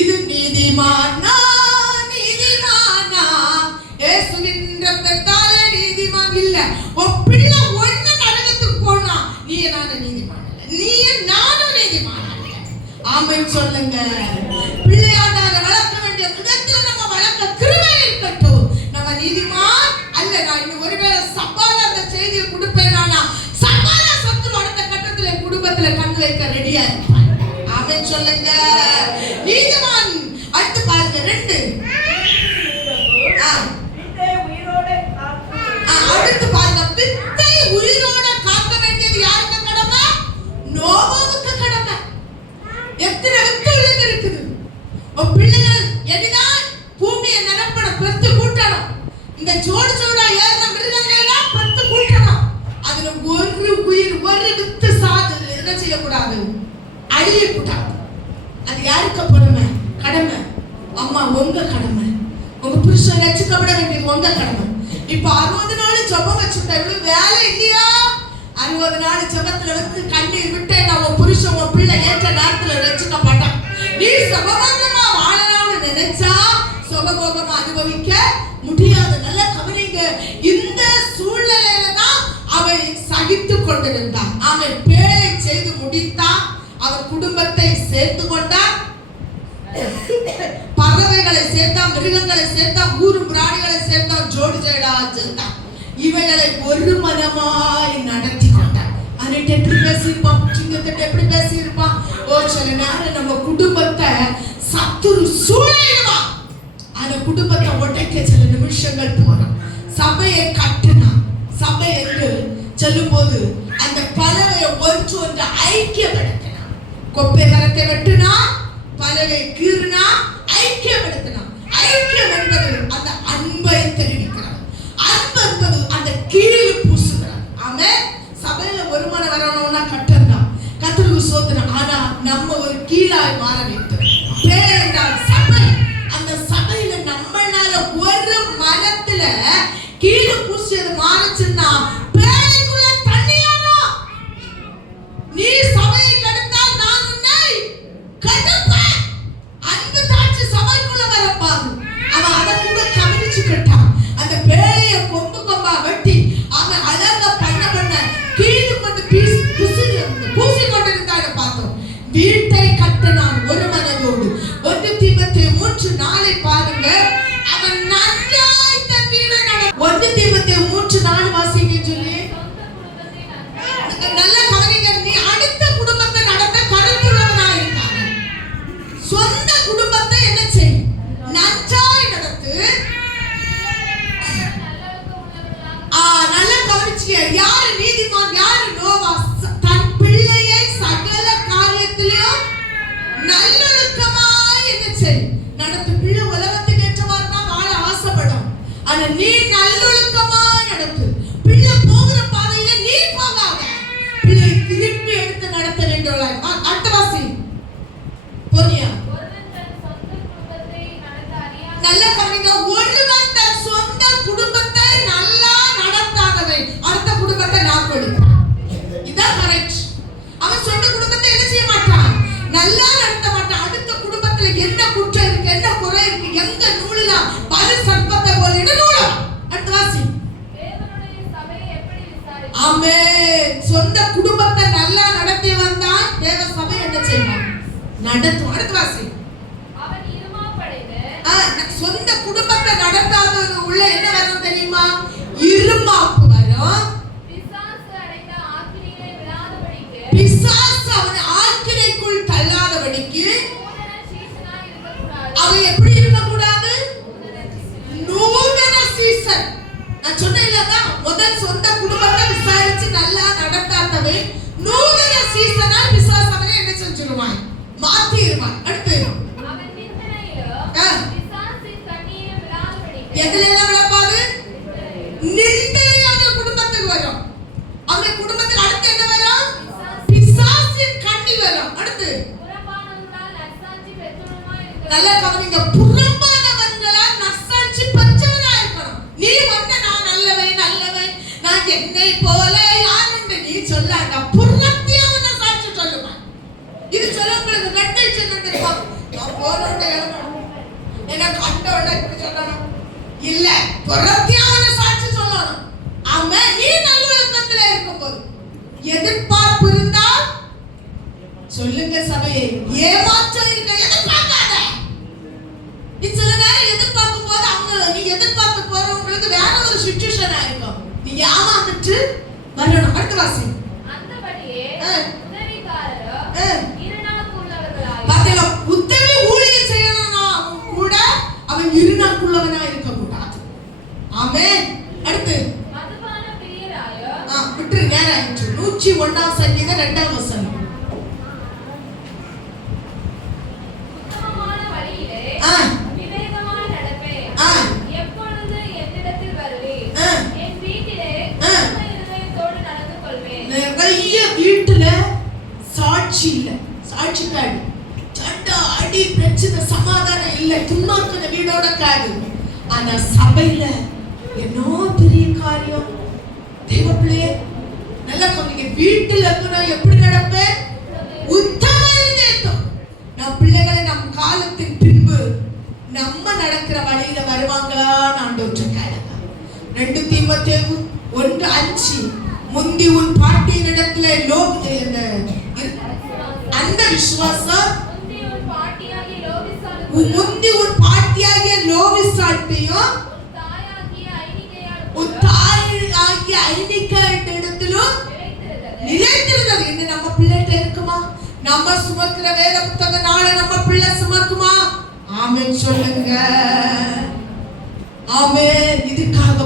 இது நீதிமானா நீதிமானா இயேசுவின் இரத்தத்தாலே நீதிமான் இல்ல. உன் பிள்ளை ஒண்ணு நரகத்துக்கு போனா நீ நானும் நீதிமான் இல்ல, நீ நானும் நீதிமான் இல்ல. ஆமென் சொல்லுங்க. பிள்ளையாண்டார வளர்க்க வேண்டிய விதத்துல நம்ம வளர்க்க கிருபை இருக்கட்டும். நம்ம நீதிமான் அல்ல. நான் இன்னும் ஒருவேளை சபால அந்த செய்தியை கொடுப்பேனா சபால சத்துரு அடுத்த கட்டத்துல குடும்பத்துல கண் வைக்க ரெடியா இருப்பான். ஆமென் சொல்லுங்க. நீதிமான். அடுத்து பாருங்க 2. அடுத்து பாருங்க, வித்தை உயிரோட காக்க வேண்டியது யாருக்கு கடமை? நோவாவுக்கு கடமை. எத்தனை வித்து விழுந்து இருக்குது. உன் பிள்ளைகள் எதிதான் பூமியை நிரப்பணும், பெத்து கூட்டணும். இந்த ஜோடு ஜோடா ஏறின மிருகங்கள் தான் பெத்து கூட்டணும். அதுல ஒரு உயிர் ஒரு வித்து சாது என்ன செய்யக்கூடாது? அழியக்கூடாது. அது யாருக்கு பொறுமை? கடமை. அம்மா உங்க கடமை. உங்க புருஷன் ரட்சிக்கப்பட வேண்டியது உங்க கடமை. இப்ப 60 நாள் ஜெபம் வச்சுட்டா இவ்வளவு வேலை இல்லையா? 60 நாள் ஜெபத்துல வந்து கண்ணீர் விட்டே நான் உன் புருஷன் உன் பிள்ளை ஏற்ற நேரத்துல ரட்சிக்கப்பட்டான். நீ சுகபோகமா வாழணும்னு நினைச்சா சுகபோகமா அனுபவிக்க முடியாது. நல்ல கவனிங்க. இந்த சூழ்நிலையில தான் அவன் சகித்துக் கொண்டிருந்தான். அவன் பேழை செய்து முடித்தான். அவன் குடும்பத்தை சேர்த்து கொண்டான். பறவைகளை சேர்த்தான், மிருகங்களை சேர்த்தான், ஊரும் பிராணிகளை சேர்த்தான், ஜோடி ஜோடா சேர்த்தான். இவைகளை ஒரு மனமாய் நடத்தி கொண்டான். அன்னைக்கு எப்படி பேசியிருப்பான்? சிங்கத்திட்ட எப்படி பேசியிருப்பான்? சில நேரம் நம்ம குடும்பத்தை சத்துரு சூழலிடுவான். அந்த குடும்பத்தை உடைக்க சில நிமிஷங்கள் போறோம். சபையை கட்டுனா சபை என்று சொல்லும் போது அந்த பறவையை ஒன்று ஐக்கியப்படுத்தினான். கொப்பை மரத்தை வெட்டுனா, பறவை கீறுனா, ஐக்கியப்படுத்தினான். அந்த அன்பை தெரிவிக்கிறார். அன்பு என்பது அந்த கீழ் பூசுகிறார். ஆமென். சபையில ஒருமன வரணும்னா கர்த்தர் தான், கர்த்தருக்கு ஸ்தோத்திரம். ஆனா நம்ம ஒரு கீழாய் மாற வேண்டும். பேரென்றால் சபை. அந்த சபையில நம்மளால ஒரு மரத்துல கீழ் பூசியது மாறுச்சுன்னா பேரைக்குள்ள தண்ணியாரும். நீ சபையை கெடுத்தால் நான் உன்னை கெடுப்பேன். அன்பு தாட்சி சபைக்குள்ள வரப்பாது. அவன் அதை கூட கவனிச்சுக்கிட்டான். அந்த பேழைய கொம்பு கொம்பா வெட்டி அவன் அழகா பண்ண கீழே கொண்டு பூசி கொண்டிருந்தான்னு பார்த்தோம். வீட்டை கட்டினான் ஒரு மனதோடு. 1 தீமோத்தேயு 3:4 பாருங்க. அவன் நன்றாய் தன் வீடை 1 தீமோத்தேயு 3:4 வாசிங்க சொல்லி. நல்ல கவனிங்க. நீ அடுத்த குடும்பத்தை நடத்த கருத்துள்ளவனாக இருக்காங்க. சொந்த குடும்பத்தை என்ன செய்? நன்றாய் நடத்து. நல்ல கவனிச்சிய. யாரு நீதிமான், யாரு நோவா? தன் பிள்ளையை சகல காரியத்திலும் நல்லொழுக்கமாய் என்ன செய்? நடத்து. பிள்ளை உலகத்துக்கு ஏற்றவாறு தான் வாழ ஆசைப்படும். ஆனா நீ நல்லொழுக்கமாய் நடத்து. பிள்ளை போகிற பாதையில நீ போகாத. பிள்ளை திருப்பி எடுத்து நடத்த வேண்டும். அடுத்த வாசி போனியா. நல்ல கவனிங்க. ஒருவன் தன் சொந்த குடும்பத்தை நல்லா நடத்தாதவன் அடுத்த குடும்பத்தை நான் கொடுப்பேன். இதான் கரெக்ட். அவன் சொந்த குடும்பத்தை என்ன செய்ய மாட்டான்? நல்லா நடத்த மாட்டான். அடுத்த குடும்பத்துல என்ன குற்றம் இருக்கு, என்ன குறை இருக்கு, எங்க நூலில பல சர்ப்பத்தை போல நூலா. அடுத்த வாசி. ஆமென். சொந்த குடும்பத்தை நல்லா நடத்தி வந்தான் தேவ சபை என்ன செய்வான்? நடத்தும். அடுத்த வாசி. சொந்த குடும்பத்தை நடத்தாதவங்க உள்ள என்ன வரும் தெரியுமா? இருமாப்பு வரும். பிசாசு அவனை ஆக்கினைக்குள் தள்ளாதபடிக்கு அவன் எப்படி இருக்க கூடாது? நூதன சீசன். நான் சொன்னேன்ல, முதல் சொந்த குடும்பத்தை விசாரிச்சு நல்லா நடத்தாதவன் நூதன சீசனா பிசாசு அவனை என்ன செஞ்சிருவான்? மாத்திடுவான். அடுத்து எதுல எல்லாம் விளப்பாது? நிந்தையான குடும்பத்துக்கு வரும். அவருடைய குடும்பத்தில் அடுத்து என்ன வரும்? பிசாசின் கண்ணி வரும். அடுத்து நல்ல கவனிங்க. புறம்பானவர்களால் நற்சாட்சி பெற்றவனா இருக்கணும். நீ வந்த நான் நல்லவன் நல்லவன், நான் என்னை போல யார் உண்டு நீ சொல்லாங்க. புறத்தியான சாட்சி சொல்லுவான். இது சொல்ல உங்களுக்கு ரெண்டு விஷயம் தெரியுமா? நான் போறோட எனக்கு அண்டோட இப்படி சொல்லணும் இல்ல, புறத்தியான சாட்சி சொல்லணும். ஆமென். நீ நல்லொழுக்கத்துல இருக்கும்போது எதிர்பார்ப்பு இருந்தால் சொல்லுங்க சபையே, ஏமாற்றம் இருக்க எதிர்பார்க்காத. நீ சில நேரம் எதிர்பார்க்கும் போது அவங்க நீ எதிர்பார்த்து போறவங்களுக்கு வேற ஒரு சிச்சுவேஷன் ஆயிருக்கும். நீ ஏமாந்துட்டு வரணும். அடுத்த வாசி. பாத்தீங்களா? உத்தவி ஊழியம் செய்யணும்னா கூட அவன் இருநாக்குள்ளவனா இருக்க கூடாது. ஆமென். அடுத்து விட்டு நேரம் ஆயிடுச்சு. 101 சங்கீதம் 2 வசனம். வீட்டுல சாட்சி இல்ல, சாட்சி காடு, சண்டை அடி பிரச்சனை சமாதானம் இல்ல, துன்மார்க்க வீடோட காடு. ஆனா சபையில என்ன பெரிய காரியம். தேவ பிள்ளையே நல்லா சொன்னீங்க. வீட்டுல கூட எப்படி நடப்பேன்? உத்தம இருதயம். நம் பிள்ளைகளை நம் காலத்தின் பின்பு நம்ம நடக்கிற வழியில வருவாங்களான்னு ஆண்டவர்கிட்ட கேளுங்க. 2 தீமோத்தேயு 1:5 முந்தி உன் பாட்டியினிடத்துல அந்த விசுவாசம் முந்தி உன் பாட்டியாகிய லோவிசாட்டையும் உன் தாயாகிய ஐனிக்காயிடத்திலும் நிலைத்திருந்தது. என்ன நம்ம பிள்ளைகிட்ட இருக்குமா? நம்ம சுமக்கிற வேத புத்தக நாளை நம்ம பிள்ளை சுமக்குமா? ஆமென் சொல்லுங்க. ஆமென். இதுக்காக